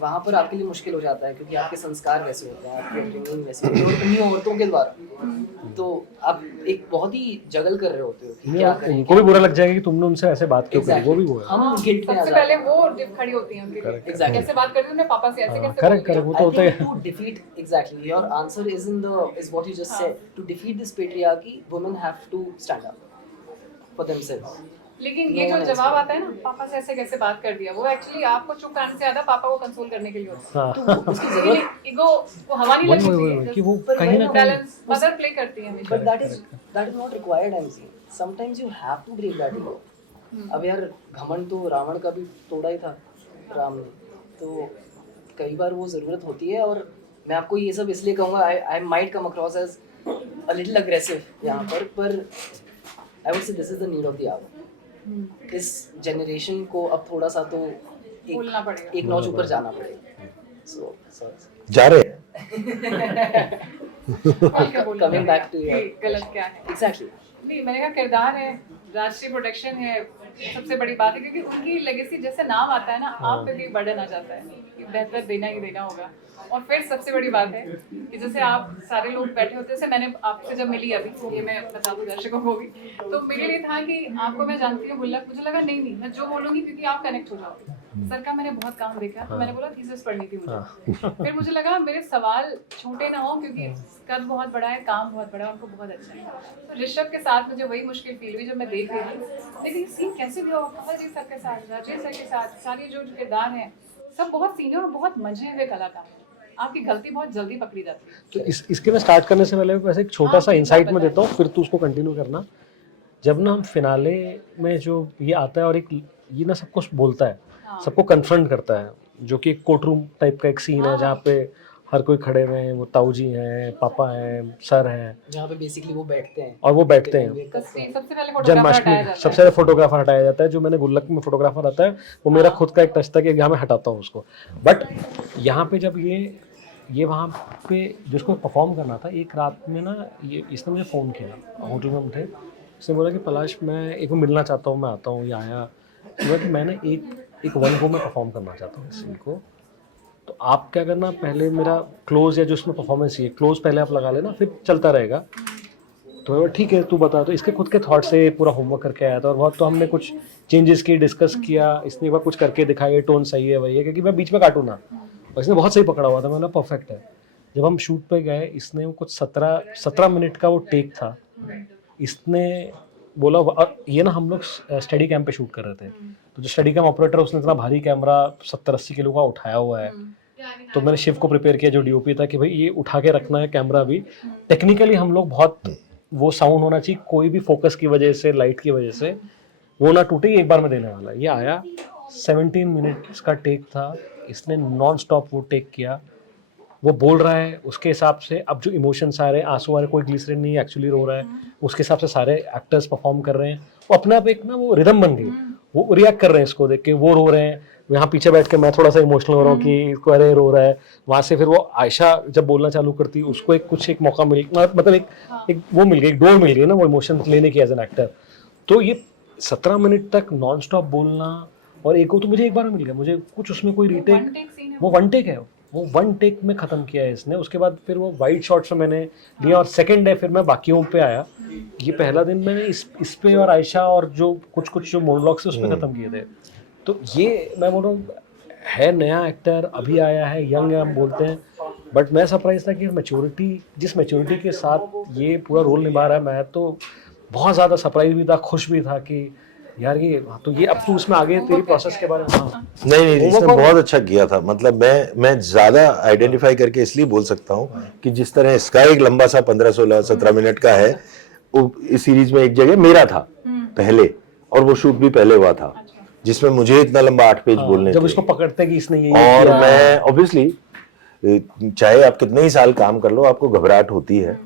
वहाँ पर आपके लिए मुश्किल हो जाता है, क्योंकि आपके संस्कार वैसे होते हैं, आपकी अपब्रिंगिंग वैसी होती है, और उन्हीं औरतों के द्वारा। तो आप एक बहुत ही जगल कर रहे होते हो कि क्या करें, उनको भी बुरा लग जाएगा कि तुमने उनसे ऐसे बात क्यों करी, वो भी वो है। हम गिल्ट में आ सबसे जाते पहले हैं। वो डिप खड़ी होती है उनके लिए, Exactly. कैसे बात करती है पापा से, ऐसे कैसे करेक्ट बोलती है? करेक्ट, वो तो होता I है। think to defeat, exactly, your answer is what you just said. To defeat this patriarchy, women have to stand up for themselves. लेकिन No ये जो one else जवाब can. आता है ना, पापा से ऐसे कैसे बात कर दिया, वो एक्चुअली आपको चुप कराने से ज्यादा पापा को कंसोल करने के लिए होता हाँ, तो उसकी जरूरत, है। ईगो को हवा नहीं वही लगनी वही चाहिए, वही कि वो पर कहीं ना वही कहीं बैलेंस मदर प्ले करती है हमेशा। but that is not required, I'm saying. Sometimes you have to break that ego. अब यार घमंड तो रावण का भी तोड़ा ही था, राम ने, तो कई बार वो ज़रूरत होती है। और मैं आपको ये सब इसलिए कहूँगा, I might come across as a little aggressive यहाँ पर I would say this is the need of the hour. इस जनरेशन को अब थोड़ा सा तो बोलना पड़ेगा। एक नॉच ऊपर जाना पड़ेगा। सो जा रहे हैं। क्या बोलना Coming पड़ेगा back to your कि गलत क्या है। एग्जैक्टली नहीं, मैंने कहा किरदार है, राष्ट्रीय प्रोटेक्शन है, सबसे बड़ी बात है, क्योंकि उनकी लेगेसी जैसे नाम आता है ना, आप पे भी बर्डन आ जाता है कि बेहतर देना ही देना होगा। और फिर सबसे बड़ी बात है कि जैसे आप सारे लोग बैठे होते हैं, जैसे मैंने आपसे जब मिली अभी, ये मैं बता दूं दर्शकों को भी, तो मेरे लिए था कि आपको मैं जानती हूँ गुल्लक, मुझे लगा नहीं मैं जो बोलूँगी क्योंकि आप कनेक्ट हो जाओगे। सर का मैंने बहुत काम देखा, तो मैंने बोला थीसिस पढ़नी थी मुझे। फिर मुझे लगा मेरे सवाल छोटे ना हो, क्योंकि कद बहुत बड़ा है, काम बहुत बड़ा है, उनको बहुत अच्छा है। तो ऋषभ के साथ मुझे वही मुश्किल फील हुई जब मैं देख रही थी, लेकिन ये सीन कैसे भी हो, कमल जी सर के साथ, राजेश सर के साथ, सारे जो किरदार हैं सब बहुत सीनियर और बहुत मजे हुए कलाकार हैं। आपकी गलती बहुत जल्दी पकड़ी जाती है। तो इसके में स्टार्ट करने से पहले वैसे एक छोटा सा हाँ, इंसाइट बताएं। में देता हूँ, फिर तू उसको कंटिन्यू करना। जब ना हम फिनाले में जो ये आता है और एक ये ना सबको बोलता है, हाँ। सबको कन्फ्रंट करता है, जो कि एक कोर्ट रूम टाइप का एक सीन है जहाँ पे हर कोई खड़े हुए हैं, वो ताऊ जी हैं, पापा हैं, सर हैं, जहाँ पे बेसिकली वो बैठते हैं और वो बैठते हैं। सबसे पहले फोटोग्राफर जन्माष्टमी हटाया जाता है। सबसे पहले फोटोग्राफर हटाया जाता है। जो मैंने गुल्लक में फोटोग्राफर आता है, वो मेरा खुद का एक टच था कि यहाँ मैं हटाता हूँ उसको। बट यहाँ पे जब ये वहाँ पे जिसको परफॉर्म करना था, एक रात में ना ये इसने मुझे फ़ोन किया, होटल में हम थे, इसने बोला कि पलाश मैं एक को मिलना चाहता हूँ, मैं आता हूँ। ये आया कि मैंने एक वन गो में परफॉर्म करना चाहता हूँ इस सीन को, तो आप क्या करना, पहले मेरा क्लोज या जो उसमें परफॉर्मेंस है क्लोज पहले आप लगा लेना, फिर चलता रहेगा। तो ठीक है तू बता। तो इसके खुद के थॉट से पूरा होमवर्क करके आया था, और बहुत तो हमने कुछ चेंजेस किए, डिस्कस किया, इसने एक बार कुछ करके दिखाया, टोन सही है वही है, क्योंकि मैं बीच में काटूँ ना, और इसने बहुत सही पकड़ा हुआ था, मैंने परफेक्ट है। जब हम शूट पे गए, इसने वो कुछ 17 मिनट का वो टेक था, इसने बोला, और ये ना हम लोग स्टडी कैम पे शूट कर रहे थे, तो जो स्टडी कैम ऑपरेटर उसने इतना भारी कैमरा 70-80 किलो का उठाया हुआ है, तो मैंने शिव को प्रिपेयर किया जो डीओपी था कि भाई ये उठा के रखना है कैमरा भी। टेक्निकली हम लोग बहुत, वो साउंड होना चाहिए, कोई भी फोकस की वजह से, लाइट की वजह से वो ना टूटे, एक बार में देने वाला। ये आया 17 मिनट्स का टेक था, इसने नॉन स्टॉप वो टेक किया, वो बोल रहा है उसके हिसाब से। अब जो इमोशंस आ रहे हैं, आंसू आ रहे, कोई ग्लिसरीन नहीं एक्चुअली रो रहा है, उसके हिसाब से सारे एक्टर्स परफॉर्म कर रहे हैं। वो अपने आप एक ना वो रिदम बन गई, वो रिएक्ट कर रहे हैं इसको देख के, वो रो रहे हैं, यहाँ पीछे बैठ के मैं थोड़ा सा इमोशनल हो रहा हूँ कि इसको अरे रो रहा है। वहाँ से फिर वो आयशा जब बोलना चालू करती, उसको एक मौका मिल, मतलब एक वो मिल गई, एक डोर मिल गई ना वो इमोशन लेने की एज एन एक्टर। तो ये 17 मिनट तक नॉन स्टॉप बोलना, और एक तो मुझे एक बार में मिल गया, मुझे कुछ उसमें कोई रीटेक, वो वन टेक है, वो वन टेक में ख़त्म किया है इसने। उसके बाद फिर वो वाइड शॉट्स में मैंने लिया, और सेकंड डे फिर मैं बाकियों पे आया। ये पहला दिन मैंने इस पे और आयशा और जो कुछ जो मोनोलॉग्स उस पर ख़त्म किए थे। तो ये मैं बोल रहा हूँ, है नया एक्टर, अभी आया है, यंग है हम बोलते हैं, बट मैं सरप्राइज था कि जिस मैच्योरिटी के साथ ये पूरा रोल निभा रहा है, मैं तो बहुत ज़्यादा सरप्राइज भी था, खुश भी था कि यार ये तो ये अब तू उसमें आगे तेरी प्रोसेस के बारे में। हाँ नहीं इसने बहुत अच्छा किया था। मतलब मैं ज्यादा आइडेंटिफाई करके इसलिए बोल सकता हूँ कि जिस तरह इसका एक लंबा सा 15-16-17 मिनट का है, वो इस सीरीज में एक जगह मेरा था पहले, और वो शूट भी पहले हुआ था, जिसमें मुझे इतना लंबा 8 पेज बोलने जब थे। इसको पकड़ते कि इसने ये और किया। मैं ऑब्वियसली, चाहे आप कितने ही साल काम कर लो, आपको घबराहट होती है।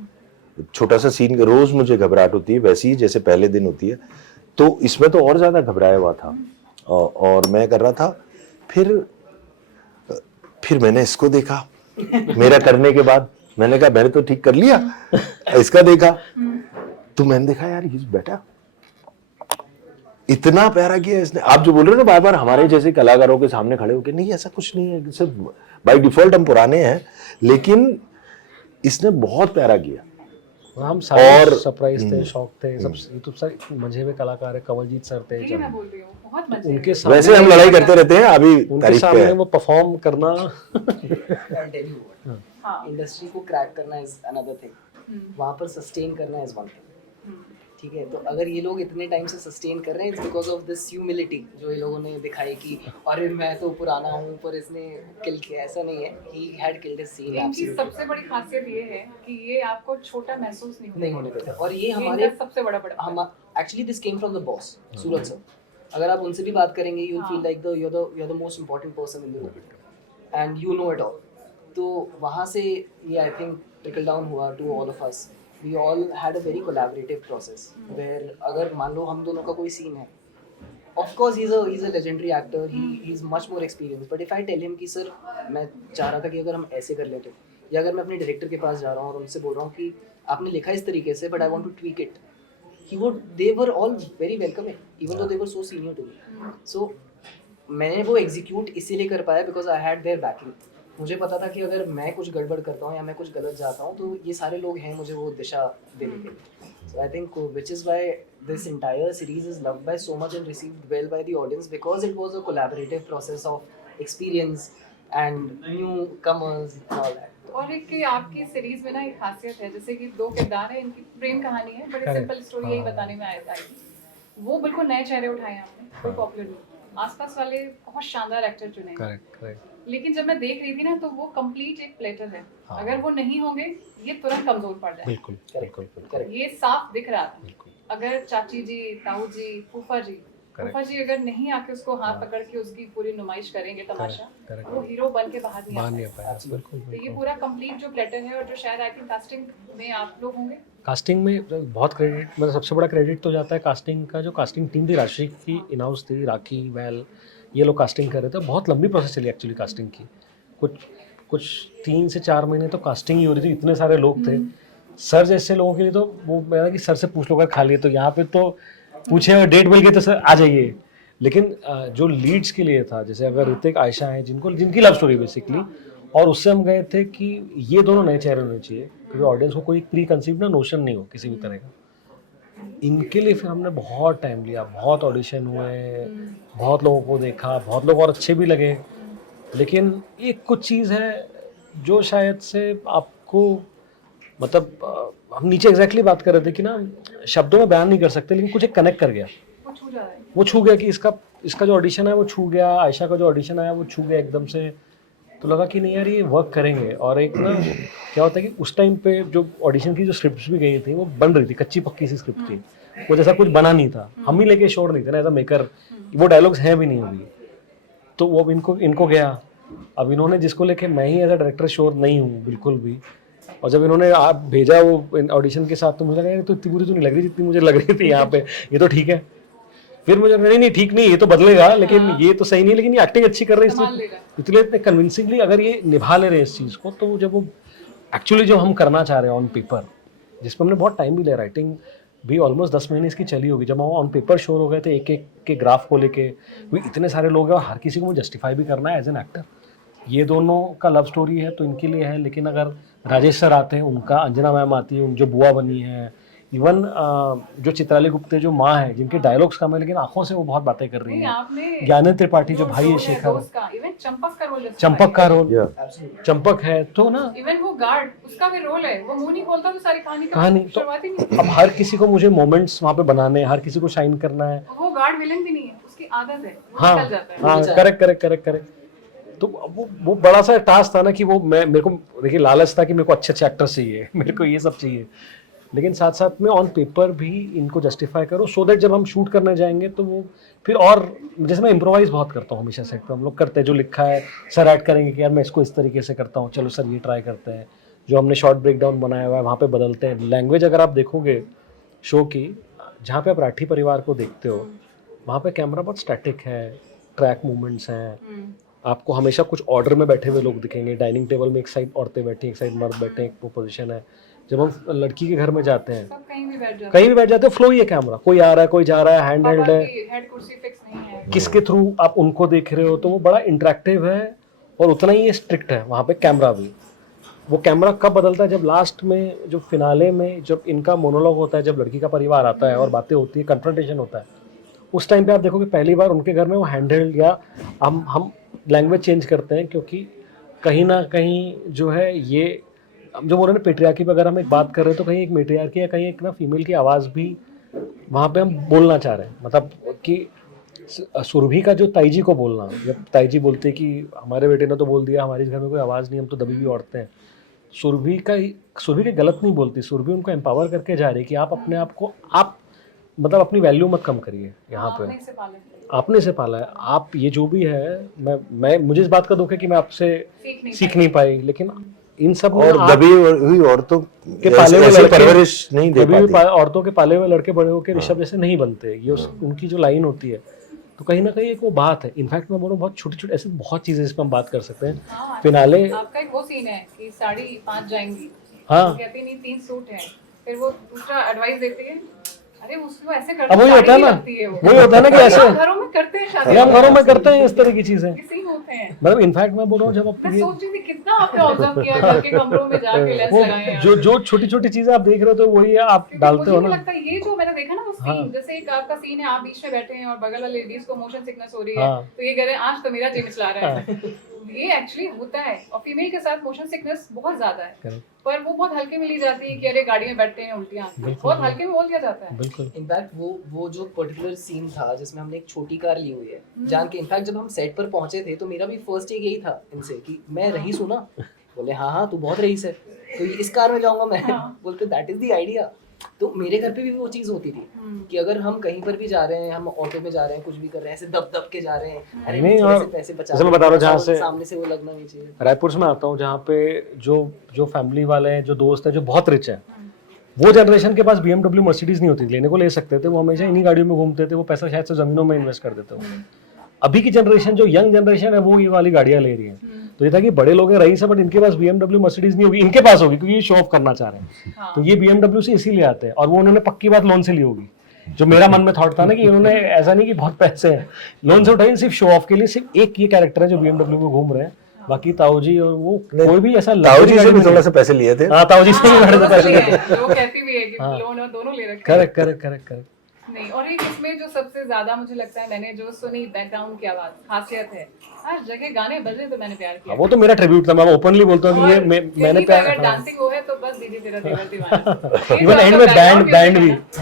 छोटा सा सीन का रोज मुझे घबराहट होती है, वैसी ही जैसे पहले दिन होती है। तो इसमें तो और ज्यादा घबराया हुआ था, और मैं कर रहा था। फिर मैंने इसको देखा, मेरा करने के बाद मैंने कहा मैंने तो ठीक कर लिया। इसका देखा तो मैंने देखा यार ये बेटा इतना प्यारा किया इसने। आप जो बोल रहे हो ना बार बार हमारे जैसे कलाकारों के सामने खड़े होकर, नहीं ऐसा कुछ नहीं है, सिर्फ बाय डिफॉल्ट हम पुराने हैं, लेकिन इसने बहुत प्यारा किया। हम सारे और सरप्राइज थे, शौक थे, सब। ये तो सर मजे हुए कलाकार है, कंवलजीत सर थे, ये मैं बोल रही हूँ, बहुत मजे हुए। उनके वैसे हम लड़ाई करते रहते हैं, अभी उनके तारीफ पे सामने है। वो परफॉर्म करना। I'll tell you what. हाँ। इंडस्ट्री को क्रैक करना इज अनदर थिंग, वहाँ पर सस्टेन करना इज वन थिंग। ठीक है, तो अगर ये लोग इतने टाइम से सस्टेन कर रहे हैं, it's because of this humility जो ये लोगों ने दिखाई कि अरे मैं तो पुराना हूँ पर इसने किल किया। ऐसा नहीं है, he had killed his scene. इनकी सबसे बड़ी खासियत ये है कि ये आपको छोटा महसूस नहीं नहीं होने देता। और ये इनका हमारे सबसे बड़ा हम actually this came from the boss Suraj sir. अगर आप उनसे भी बात करेंगे यू विल हाँ। Feel like you're the most important person in the room and you know it all. तो वहाँ से ये आई थिंक ट्रिकल डाउन हुआ to all of us. We all had a very collaborative process where अगर मान लो हम दोनों का कोई सीन है, of course he's a legendary actor, he's much more experienced, but if I tell him कि sir मैं चाह रहा था कि अगर हम ऐसे कर लेते, या अगर मैं अपने डायरेक्टर के पास जा रहा हूँ और उनसे बोल रहा हूँ कि आपने लिखा इस तरीके से but I want to tweak it, they were all very welcoming even though they were so senior to me. So मैंने वो एग्जीक्यूट इसीलिए कर पाया because I had there banking. मुझे पता था कि अगर मैं कुछ गड़बड़ करता हूँ या मैं कुछ गलत जाता हूँ तो ये सारे लोग हैं मुझे वो दिशा देने के लिए. So I think which is why this entire series is loved by so much and received well by the audience because it was a collaborative process of experience and newcomers and all that. और एक कि आपकी series में ना एक खासियत है, जैसे कि दो किरदार है, इनकी प्रेम कहानी है, बड़ी Correct. सिंपल स्टोरी यही बताने में आई थी. वो बिल्कुल नए चेहरे उठाए हैं आपने, कोई पॉपुलर नहीं. आसपास वाले बहुत शानदार एक्टर चुने हैं. Correct correct. लेकिन जब मैं देख रही थी ना तो वो कंप्लीट एक प्लेटर है. हाँ. अगर वो नहीं होंगे ये तुरंत कमजोर पड़ जाए. बिल्कुल बिल्कुल बिल्कुल. ये साफ दिख रहा था. बिल्कुल. अगर चाची जी, ताऊ जी, फूफा जी, फूफा जी अगर नहीं आके उसको हाथ पकड़ के उसकी पूरी नुमाइश करेंगे तमाशा, correct. वो हीरो बन के बाहर नहीं मान आता. नहीं पाया. बिल्कुल तो ये बिल्कुल. पूरा कंप्लीट जो प्लेटर है और जो शायद आई थिंक कास्टिंग में आप लोग होंगे. कास्टिंग में बहुत क्रेडिट, मतलब सबसे बड़ा क्रेडिट तो जाता है कास्टिंग का. जो कास्टिंग टीम थी राशि की इनहाउस थी, राखी वैल, ये लोग कास्टिंग कर रहे थे. बहुत लंबी प्रोसेस चली एक्चुअली कास्टिंग की. कुछ 3 से 4 महीने तो कास्टिंग ही हो रही थी. इतने सारे लोग थे. सर जैसे लोगों के लिए तो वो मेरा कि सर से पूछ लो अगर खाली है तो यहाँ पे तो पूछे और डेट मिल गई तो सर आ जाइए. लेकिन जो लीड्स के लिए था, जैसे अगर ऋतिक आयशा हैं जिनकी लव स्टोरी बेसिकली, और उससे हम गए थे कि ये दोनों नए चेहरे होने चाहिए क्योंकि ऑडियंस को कोई प्री कंसीव ना नोशन नहीं हो किसी भी तरह का. इनके लिए फिर हमने बहुत टाइम लिया, बहुत ऑडिशन हुए, बहुत लोगों को देखा, बहुत लोग और अच्छे भी लगे. लेकिन एक कुछ चीज़ है जो शायद से आपको मतलब हम नीचे एग्जैक्टली बात कर रहे थे कि ना शब्दों में बयान नहीं कर सकते, लेकिन कुछ एक कनेक्ट कर गया. वो छू जा रहा है. वो छू गया कि इसका जो ऑडिशन है वो छू गया. आयशा का जो ऑडिशन आया वो छू गया एकदम से. तो लगा कि नहीं यार ये वर्क करेंगे. और एक ना क्या होता है कि उस टाइम पे जो ऑडिशन की जो स्क्रिप्ट्स भी गई थी वो बन रही थी, कच्ची पक्की सी स्क्रिप्ट थी. वो जैसा कुछ बना नहीं था. हम ही लेके श्योर नहीं थे ना एज अ मेकर, वो डायलॉग्स हैं भी नहीं अभी. तो वो अब इनको गया. अब इन्होंने जिसको लेके मैं ही एज अ डायरेक्टर श्योर नहीं हूँ बिल्कुल भी. और जब इन्होंने आप भेजा वो ऑडिशन के साथ तो मुझे लगा तो इतनी बुरी तो नहीं लग रही जितनी मुझे लग रही थी यहाँ पे. ये तो ठीक है. फिर मुझे नहीं ठीक नहीं, ये तो बदलेगा, लेकिन ये तो सही नहीं, लेकिन ये एक्टिंग अच्छी कर रही है संभाल लेगा. इसलिए इतने कन्विंसिंगली अगर ये निभा ले रहे हैं इस चीज़ को, तो जब वो एक्चुअली जो हम करना चाह रहे हैं ऑन पेपर, जिसमें हमने बहुत टाइम भी लिया, राइटिंग भी ऑलमोस्ट 10 महीने इसकी चली होगी. जब हम ऑन पेपर श्योर हो गए थे एक एक के ग्राफ को लेके, इतने सारे लोग हैं और हर किसी को मुझे जस्टिफाई भी करना है एज एन एक्टर. ये दोनों का लव स्टोरी है तो इनके लिए है. लेकिन अगर राजेश सर आते हैं, उनका अंजना मैम आती है, उन जो बुआ बनी है, इवन जो चित्राली गुप्ते जो माँ है जिनके डायलॉग्स कम है लेकिन आंखों से वो बहुत बातें कर रही नहीं, है. आपने ज्ञानेंद्र त्रिपाठी जो भाई है शेखर, दोस्त का, इवन चंपक का रोल, चंपक का रोल, Absolutely. चंपक है तो ना. इवन वो गार्ड, उसका भी रोल है. वो मुंह नहीं खोलता तो सारी कहानी तो शुरुआत ही नहीं. अब हर किसी को मुझे मोमेंट्स वहाँ पे बनाने हैं, हर किसी को शाइन करना है. वो गार्ड विलन भी नहीं है, उसकी आदत है, वो हाँ निकल जाता है. हाँ, करेक्ट. तो वो बड़ा सा टास्क था ना कि वो मेरे को देखिए लालच था कि मेरे को अच्छे एक्टर्स चाहिए, मेरे को ये सब चाहिए. लेकिन साथ साथ में ऑन पेपर भी इनको जस्टिफाई करो सो दैट जब हम शूट करने जाएंगे तो वो फिर. और जैसे मैं इम्प्रोवाइज बहुत करता हूँ हमेशा सेट पे, हम लोग करते हैं जो लिखा है सर ऐड करेंगे कि यार मैं इसको इस तरीके से करता हूँ, चलो सर ये ट्राई करते हैं. जो हमने शॉर्ट ब्रेक डाउन बनाया हुआ है वहाँ पे बदलते हैं. लैंग्वेज अगर आप देखोगे शो की, जहाँ पे आप राठी परिवार को देखते हो वहाँ पे कैमरा बहुत स्टैटिक है, ट्रैक मूवमेंट्स हैं. आपको हमेशा कुछ ऑर्डर में बैठे हुए लोग दिखेंगे. डाइनिंग टेबल में एक साइड औरतें बैठी, एक साइड मर्द बैठे, एक वो पोजीशन है. जब हम लड़की के घर में जाते हैं सब कहीं भी बैठ जाते कहीं भी बैठ जाते हैं, फ्लो ही है कैमरा. कोई आ रहा है, कोई जा रहा है, हैंड हेल्ड है, हेड कुर्सी फिक्स नहीं है. किसके थ्रू आप उनको देख रहे हो. तो वो बड़ा इंटरेक्टिव है और उतना ही स्ट्रिक्ट है वहाँ पे कैमरा भी. वो कैमरा कब बदलता है? जब लास्ट में, जो फिनाले में, जब इनका मोनोलॉग होता है, जब लड़की का परिवार आता है और बातें होती है, कन्फ्रंटेशन होता है, उस टाइम पे आप देखोगे पहली बार उनके घर में वो हैंड हेल्ड, या हम लैंग्वेज चेंज करते हैं क्योंकि कहीं ना कहीं जो है ये जो बोल रहे हैं पेट्रियार्की पे अगर हम एक बात कर रहे हैं तो कहीं एक मेट्रियार्की या कहीं एक ना फीमेल की आवाज़ भी वहाँ पे हम बोलना चाह रहे हैं. मतलब कि सुरभि का जो ताई जी को बोलना, जब ताई जी बोलते कि हमारे बेटे ने तो बोल दिया हमारे घर में कोई आवाज़ नहीं, हम तो दबी हुई औरतें हैं. सुरभि के गलत नहीं बोलती, सुरभि उनको एम्पावर करके जा रही है कि आप अपने आप को, आप मतलब अपनी वैल्यू मत कम करिए यहाँ पे. आपने से पाला है, आप ये जो भी है, मैं मुझे इस बात का दुख है कि मैं आपसे सीख नहीं पाई, लेकिन इन सब में और आप दबी हुई औरतों के पाले हुए ऐसे लड़के परवरिश नहीं दे कभी भी पाती। औरतों के पाले हुए लड़के बड़े होकर ऋषभ जैसे नहीं बनते, ये उनकी जो लाइन होती है, तो कहीं ना कहीं एक वो बात है। इनफैक्ट मैं बोलूँ बहुत छोटी छोटी ऐसी बहुत चीजें इस पर हम बात कर सकते हैं। हाँ, फिनाले आपका एक वो सीन है कि 5:30 जाएंगी, हाँ। वो कहती नहीं 3 सूट हैं, फिर वो दूसरा एडवाइस देती है, अरे उसको ऐसे अब करते वही होता है ना, वो वही होता है ना कि ऐसे हम घरों में करते हैं शादी, अरे हम घरों में करते हैं इस तरह की चीजें। ये सीन होते हैं। मतलब इनफैक्ट मैं बोल रहा हूँ जब मैं आप सोच रही थी कितना आपने ऑब्जर्व किया घर के कमरों में जाके लेंस लगाए हैं। जो जो छोटी छोटी चीजें आप देख रहे हो तो वही है, आप क्योंकि डालते मुझे हो नहीं ना। लगता ये जो मैंने देखा ना वो सीन, हाँ। जैसे एक आपका सीन है, आप बीच में बैठे हैं और बगल वाले लेडीज को मोशन सिकनेस हो रही है, हाँ। तो ये कह रहे हैं आज तो मेरा जिम चला रहा है। ये एक्चुअली होता है, और फीमेल के साथ मोशन सिकनेस बहुत ज्यादा है, Correct. पर वो बहुत हल्के में ली जाती है कि अरे गाड़ी में बैठते हैं उल्टियां, बहुत हल्के में बोल दिया जाता है। बिल्कुल। इनफैक्ट वो जो पर्टिकुलर सीन था जिसमें हमने एक छोटी कार ली हुई है जान के, इनफैक्ट जब हम सेट पर पहुंचे थे तो मेरा भी फर्स्ट एक यही था इनसे कि मैं रईस हूँ ना, बोले हाँ हाँ तू बहुत रईस है, तो इस कार में जाऊंगा मैं। बोलते दैट इज द आइडिया। तो मेरे घर पे भी वो चीज़ होती थी कि अगर हम कहीं पर भी जा रहे हैं, हम ऑटो में जा रहे हैं, कुछ भी कर रहे हैं, ऐसे दब दब के जा रहे हैं, अरे नहीं, थोड़े और से पैसे बचा जैसे मैं बता रहा हूँ जहाँ से सामने से वो लगना नहीं चाहिए। रायपुर से मैं आता हूँ जहाँ पे जो फैमिली वाले हैं, जो दोस्त हैं जो बहुत रिच है, वो जनरेशन के पास BMW मर्सिडीज नहीं होती थी, लेने को ले सकते थे, वो हमेशा इन्हीं गाड़ियों में घूमते थे, वो पैसा शायद से जमीनों में इन्वेस्ट कर देते हो। अभी की जनरेशन जो यंग जनरेशन है वो ये वाली गाड़ियां ले रही है, तो ये था कि बड़े लोग हैं रईस है बट इनके पास BMW मर्सिडीज नहीं होगी, इनके पास होगी क्योंकि ये शो ऑफ करना चाह रहे हैं, तो ये BMW से इसीलिए आते हैं, और वो उन्होंने पक्की बात लोन से ली होगी। जो मेरा मन में थॉट था ना कि उन्होंने ऐसा नहीं कि बहुत पैसे हैं लोन से उठाए, सिर्फ शो ऑफ के लिए, सिर्फ एक ये कैरेक्टर है जो BMW में घूम रहे हैं, बाकी ताऊ जी और वो कोई भी ऐसा ताऊ जी से भी थोड़ा सा पैसे लिए थे। हाँ ताऊ जी से भी बड़े से पैसे लिए थे। वो कहती भी है कि लोन और दोनों ले रखे हैं। Correct correct correct correct. नहीं, और एक इसमें जो सबसे ज्यादा मुझे लगता है, मैंने जो सुनी बैकग्राउंड की आवाज खासियत है, हर जगह गाने बजे तो मैंने प्यार किया। वो तो मेरा ट्रिब्यूट था, मैं ओपनली बोलता हूँ कि ये मैंने प्यार, अगर डांसिंग हो है तो बस दीदी तेरा देवर दीवाना। इवन एंड में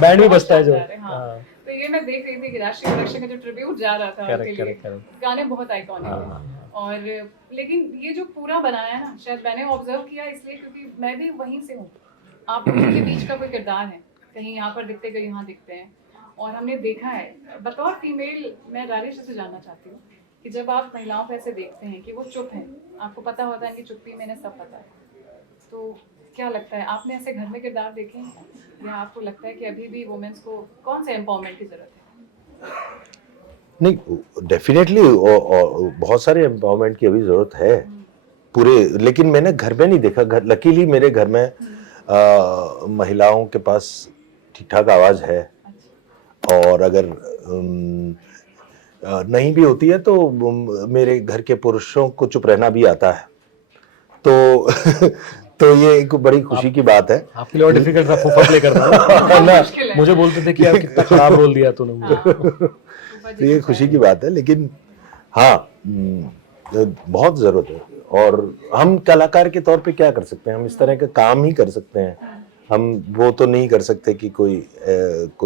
बैंड भी बजता है जो। हाँ, तो ये मैं देख रही थी कि राष्ट्रीय सुरक्षा का जो ट्रिब्यूट जा रहा था उनके लिए, गाने बहुत आइकॉनिक थे। और लेकिन ये जो पूरा बनाया है ना, शायद मैंने ऑब्जर्व किया इसलिए क्योंकि मैं भी वहीं से हूँ, आप लोगों के बीच का कोई किरदार है, कहीं यहाँ पर दिखते कहीं यहाँ दिखते हैं, और हमने देखा है बतौर फीमेल। मैं राजेश से जानना चाहती हूँ कि जब आप महिलाओं को ऐसे देखते हैं कि वो चुप हैं, आपको पता होता है कि चुप्पी में सब पता है, तो क्या लगता है आपने ऐसे घर में किरदार देखे हैं, या आपको लगता है कि अभी भी वुमेन्स को कौन से एम्पावरमेंट की जरूरत है? नहीं, डेफिनेटली बहुत सारे एम्पावरमेंट की अभी जरूरत है पूरे, लेकिन मैंने घर में नहीं देखा। घर लकीली मेरे घर में महिलाओं के पास ठीक ठाक आवाज़ है, और अगर नहीं भी होती है तो मेरे घर के पुरुषों को चुप रहना भी आता है, तो तो ये एक बड़ी खुशी की बात है। आपके लिए और डिफिकल्ट था फूफा प्ले करना ना, मुझे बोलते थे कि यार कितना खराब रोल दिया तूने मुझे। तो ये खुशी की बात है, लेकिन हाँ बहुत ज़रूरत है, और हम कलाकार के तौर पे क्या कर सकते हैं, हम इस तरह का काम ही कर सकते हैं। हम वो तो नहीं कर सकते कि कोई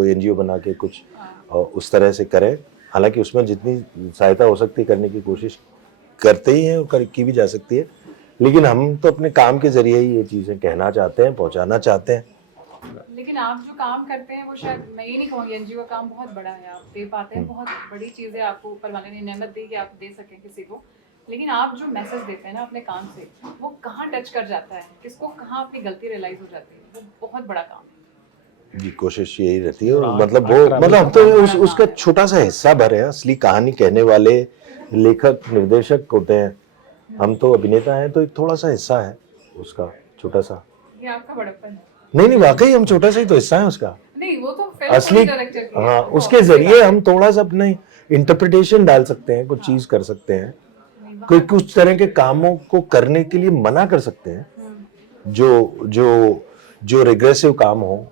NGO बना के कुछ उस तरह से करें, हालांकि उसमें जितनी सहायता हो सकती है करने की कोशिश करते ही हैं और की भी जा सकती है, लेकिन हम तो अपने काम के जरिए ही ये चीज़ें कहना चाहते हैं, पहुंचाना चाहते हैं। लेकिन आप जो काम करते हैं वो शायद मैं ये नहीं कहूँगी, NGO का काम बहुत बड़ा है, आप दे पाते हैं, बहुत बड़ी चीज़ें आपको ऊपर वाले ने नेमत दी कि आप दे सकें किसी को, लेकिन आप जो मैसेज देते हैं ना अपने काम से, वो कहाँ टच कर जाता है, किसको कहाँ अपनी गलती रियलाइज हो जाती है, वो बहुत बड़ा काम है। जी, कोशिश यही रहती है, और मतलब हम तो उसका छोटा सा हिस्सा भर है। असली कहानी कहने वाले लेखक निर्देशक होते हैं, हम तो अभिनेता हैं, तो एक थोड़ा सा हिस्सा है उसका, छोटा सा। ये आपका बड़प्पन है। नहीं, वाकई हम छोटा सा ही तो हिस्सा है उसका। नहीं, वो तो असली हाँ, उसके जरिए हम थोड़ा सा अपने इंटरप्रिटेशन डाल सकते हैं, कुछ चीज कर सकते हैं, कोई कुछ तरह के कामों को करने के लिए मना कर सकते हैं, जो रिग्रेसिव काम हो,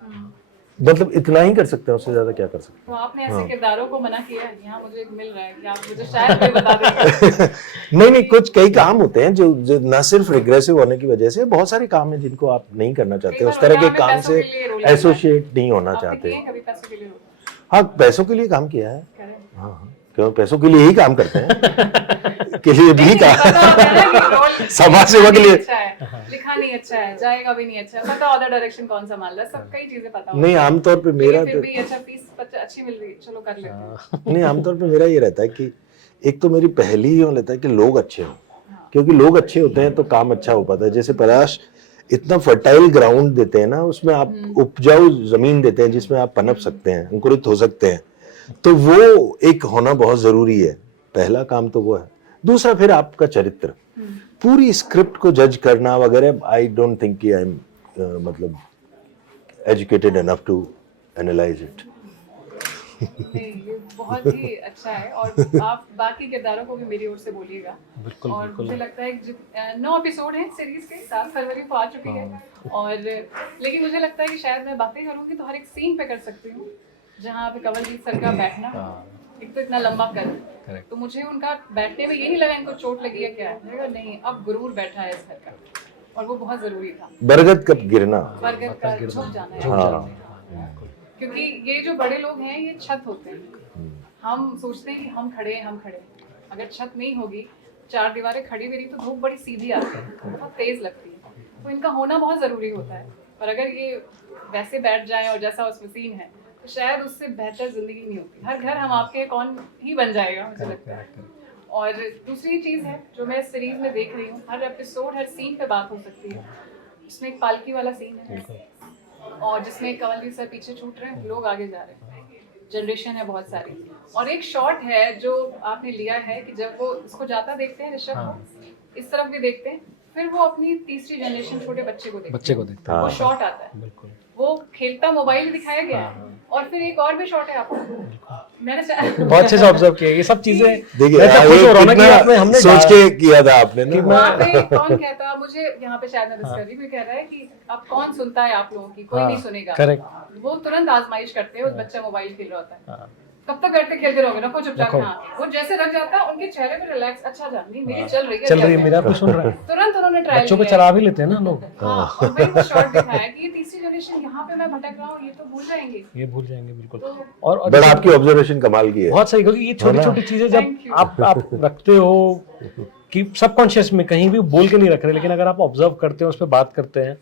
मतलब इतना ही कर सकते हैं, उससे ज्यादा क्या कर सकते हैं। तो आपने ऐसे किरदारों को मना किया है? यहाँ मुझे मिल रहा है कि आप मुझे शायद कोई बता देंगे। नहीं, कुछ कई काम होते हैं जो ना सिर्फ रिग्रेसिव होने की वजह से, बहुत सारे काम हैं जिनको आप नहीं करना चाहते, उस तरह के काम से एसोसिएट नहीं होना चाहते। कभी पैसों के लिए हाँ, पैसों के लिए काम किया है। हाँ, क्यों पैसों के लिए ही काम करते हैं के लिए भी पता होता है ना कि काम role समाज सेवा के लिए अच्छा है, लिखा नहीं अच्छा है, जाएगा भी नहीं अच्छा है, पता होता डायरेक्शन कौन संभाल रहा है, सब कई चीजें पता होती नहीं आमतौर पे मेरा लेकिन फिर तो भी अच्छा फीस अच्छी मिल रही है, चलो कर लेते हैं। नहीं आमतौर पे मेरा ये रहता है कि एक तो मेरी पहली ही लेता है कि लोग अच्छे हों, क्योंकि लोग अच्छे होते हैं तो काम अच्छा हो पाता है। जैसे पलाश इतना फर्टाइल ग्राउंड देते हैं ना, उसमें आप उपजाऊ जमीन देते हैं जिसमें आप पनप सकते हैं, अंकुरित हो सकते हैं, तो वो एक होना बहुत जरूरी है। पहला काम तो वो है। दूसरा फिर आपका चरित्र, पूरी स्क्रिप्ट को जज करना वगैरह, आई डोंट थिंक कि आई एम मतलब educated enough to analyse it. नहीं, ये बहुत ही अच्छा है और आप बाकी किरदारों को भी मेरी ओर से बोलिएगा। बिल्कुल, और बिल्कुल। मुझे लगता है कि 9 एपिसोड हैं सीरीज के, 7 फरवरी को आ चुकी है और लेकिन मुझे लगता है कि शायद मैं बातें करूंगी तो हर एक सीन पे कर सकती हूँ, जहाँ पे कंवलजीत सर का बैठना, एक तो इतना लंबा कर, Correct. तो मुझे उनका बैठने में ये नहीं लगा इनको चोट लगी है क्या है, नहीं अब गुरूर बैठा है इस घर का, और वो बहुत जरूरी था। बरगद कब गिरना, बरगद का झुक जाना है, हाँ क्योंकि ये जो बड़े लोग हैं ये छत होते हैं। हम सोचते हैं कि हम खड़े हैं, हम खड़े हैं, अगर छत नहीं होगी, 4 दीवारें खड़ी हुई रही तो धूप बड़ी सीधी आती है, बहुत तेज लगती है, तो इनका होना बहुत जरूरी होता है। पर अगर ये वैसे बैठ जाए और जैसा उसमें सीन है तो शायद उससे बेहतर जिंदगी नहीं होती। हर घर हम आपके कौन ही बन जाएगा, मुझे लगता है। और दूसरी चीज है जो मैं इस सीरीज में देख रही हूँ, हर एपिसोड हर सीन पे बात हो सकती है। इसमें एक पालकी वाला सीन है और जिसमें कंवलजीत सर पीछे छूट रहे हैं, लोग आगे जा रहे हैं, जनरेशन है बहुत सारी। और एक शॉट है जो आपने लिया है कि जब वो इसको जाता देखते हैं ऋषभ को, इस तरफ भी देखते हैं, फिर वो अपनी तीसरी जनरेशन छोटे बच्चे को देखते हैं, वो शॉट आता है, बिल्कुल। वो खेलता मोबाइल दिखाया गया है और फिर एक और भी शॉट है आपको, मैंने बहुत अच्छे से ऑब्जर्व किया ये सब चीजें। देखिए मैं तो खुश हो रहा हूं ना कि कितना आपने हमने सोच के किया था आपने ना। वहाँ पे कौन कहता, मुझे यहाँ पे शायद मैं मिस कर रही हूँ, कह रहा है कि अब कौन सुनता है आप लोगों की, कोई नहीं सुनेगा। करेक्ट। वो तुरंत आजमाइश करते हैं, उस बच्चा मोबाइल खेल रहा होता है, कब तक बैठते खेलते रहोगे, रखो चुपचाप यहाँ। वो जैसे रख जाता है उनके चेहरे पे रिलैक्स, अच्छा जा नहीं मेरी चल रही है मेरा भी सुन रहा है। तुरंत उन्होंने ट्रायल बच्चों पे चला भी लेते हैं ना लोग। हाँ, और वही वो शॉट दिखाया कि ये तीसरी जनरेशन यहाँ पे मैं भटक रहा हूँ, ये तो भूल जाएंगे, ये भूल जाएंगे बिल्कुल। तो और बट आपकी ऑब्जर्वेशन कमाल की है, बहुत सही, क्योंकि ये छोटी छोटी चीजें जब Thank you. आप रखते हो कि सबकॉन्शियस में कहीं भी बोल के नहीं रख रहे, लेकिन अगर आप ऑब्जर्व करते हो, उस पर बात करते हैं,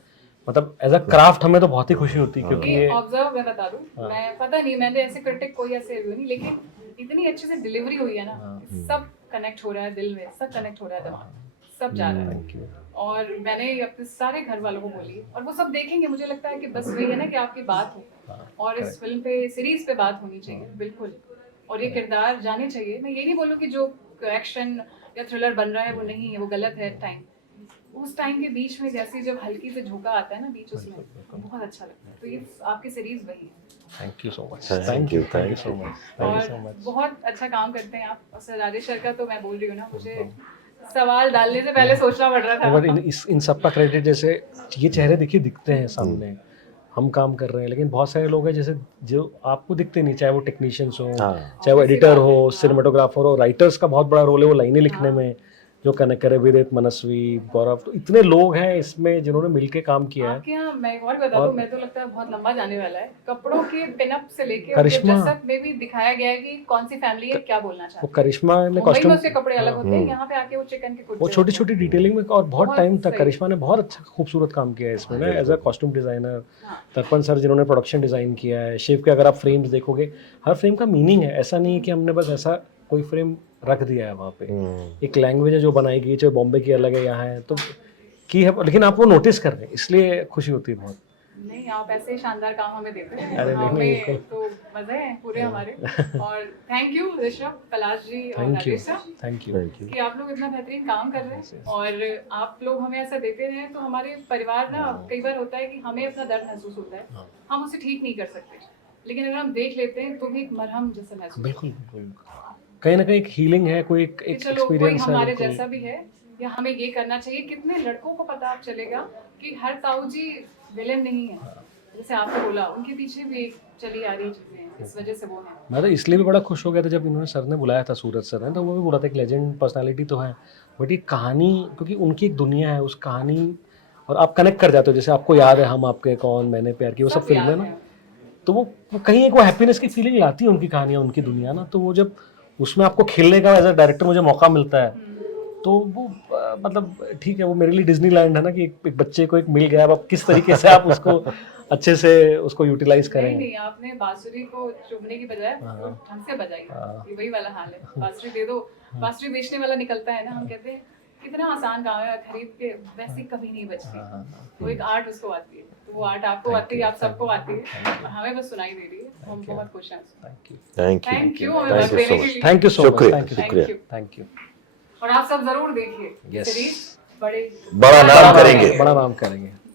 मतलब एज अ क्राफ्ट हमें तो बहुत ही खुशी होती है, क्योंकि ये ऑब्जर्व मैं बता दूं, मैं पता नहीं मैंने ऐसे क्रिटिक कोई ऐसे रिव्यू नहीं, लेकिन इतनी अच्छे से डिलीवरी हुई है ना, सब कनेक्ट हो रहा है दिल में, सब कनेक्ट हो रहा है दिल में, सब जा रहा है। और मैंने अपने सारे घर वालों को बोली और वो सब देखेंगे, मुझे लगता है कि बस वही है ना कि आपकी बात हो, और इस फिल्म पे सीरीज पे बात होनी चाहिए बिल्कुल, और ये किरदार जाने चाहिए। मैं ये नहीं बोलूँ कि जो एक्शन या थ्रिलर बन रहा है वो नहीं है, वो गलत है। टाइम, उस टाइम के बीच में जैसे जब हल्की से झोंका आता है ना बीच, उसमें बहुत अच्छा लगता है। तो ये आपकी सीरीज वही है। Thank you so much, thank you so much, और बहुत अच्छा काम करते हैं आप। और सर राजेश सर का तो मैं बोल रही हूँ ना, मुझे सवाल डालने से पहले सोचना पड़ रहा था। बट इन सब का क्रेडिट, जैसे ये चेहरे देखिए दिखते हैं सामने, हम काम कर रहे हैं, लेकिन बहुत सारे लोग हैं जैसे जो आपको दिखते नहीं, चाहे वो टेक्नीशियंस हो, चाहे वो एडिटर हो, सिनेमेटोग्राफर हो, राइटर्स का बहुत बड़ा रोल है वो लाइनें लिखने में, जो कनेक्ट करे विदित, मनस्वी, गौरव, तो इतने लोग हैं इसमें जिन्होंने मिलके काम किया है। आपके यहाँ मैं एक और बता दूं, मैं तो लगता है बहुत लंबा जाने वाला है। कपड़ों के पिनअप से लेके करिश्मा में भी दिखाया गया है कि कौन सी फैमिली है, क्या बोलना चाहती है। वो करिश्मा ने मुंबई में कॉस्ट्यूम, उसके कपड़े अलग होते हैं, यहाँ पे आके वो चिकन के कुर्ते वो छोटी छोटी डिटेलिंग में, और बहुत टाइम तक सही। करिश्मा ने बहुत अच्छा खूबसूरत काम किया है इसमें ना, एज अ कॉस्ट्यूम डिजाइनर। तर्पण सर जिन्होंने प्रोडक्शन डिजाइन किया है, शिव के अगर आप फ्रेम्स देखोगे, हर फ्रेम का मीनिंग है, ऐसा नहीं है कि हमने बस ऐसा कोई फ्रेम रख दिया है वहाँ पे। एक लैंग्वेज है जो बनाई गई, चाहे बॉम्बे की अलग है, यहाँ है तो की है, लेकिन आप वो नोटिस कर रहे हैं, इसलिए खुशी होती है बहुत। नहीं, आप ऐसे शानदार काम हमें देते हैं, अरे नहीं, हमें तो मजे हैं पूरे हमारे। और थैंक यू ऋषभ, कैलाश जी और राजेश सर, थैंक यू कि आप लोग इतना बेहतरीन काम कर रहे हैं और आप लोग हमें ऐसा देते रहे, तो हमारे परिवार ना, कई बार होता है कि हमें अपना दर्द महसूस होता है, हम उसे ठीक नहीं कर सकते, लेकिन अगर हम देख लेते हैं तो भी एक मरहम जैसा महसूस बिल्कुल बिल्कुल, कहीं ना कहीं एक हीलिंग है, कोई एक चलो कोई एक्सपीरियंस है हमारे जैसा भी है, या हमें ये करना चाहिए। कितने लड़कों को पता चलेगा कि हर ताऊ जी विलेन नहीं है, जैसे आपने बोला, उनके पीछे भी एक चली आ रही चीजें, इस वजह से वो है। मैं तो इसलिए भी बड़ा खुश हो गया था जब इन्होंने सर ने बुलाया था, सूरज सर ने, तो वो भी बोला था एक लेजेंड पर्सनालिटी तो है, बट ये कहानी, क्योंकि उनकी एक दुनिया है उस कहानी, और आप कनेक्ट कर जाते हो, जैसे आपको याद है हम आपके कौन, मैंने प्यार की, वो सब फिल्म है ना, तो वो कहीं एक वो हैप्पीनेस की फीलिंग लाती है उनकी कहानियाँ, उनकी दुनिया ना, तो वो जब उसमें आपको खेलने का एज अ डायरेक्टर मुझे मौका मिलता है, तो वो मतलब ठीक है, वो मेरे लिए डिज्नीलैंड है ना, कि एक बच्चे को एक मिल गया, अब आप किस तरीके से आप उसको अच्छे से उसको यूटिलाइज नहीं करेंगे। नहीं, आपने बांसुरी को चुभने की बजाय उसको ढंग से बजाई, ये वही वाला हाल है। बांसुरी दे दो, बांसुरी बेचने वाला निकलता है ना, हम कहते हैं कितना आसान काम है, खरीद के वैसे कभी नहीं बचती। वो एक आर्ट उसको आती है, तो वो आर्ट आपको आती है, आप सबको आती है, हमें बस सुनाई दे रही है, हम बहुत खुश हैं उसमें। थैंक यू, थैंक यू हमें Thank वक्त you देने so के much. लिए। थैंक यू सो मच, शुक्रिया, थैंक यू, शुक्रिया। Thank you. और आप सब जरूर देखिए ये Yes. सीरीज, बड़े बड़ा नाम करेंगे। बड़ा नाम करेंगे।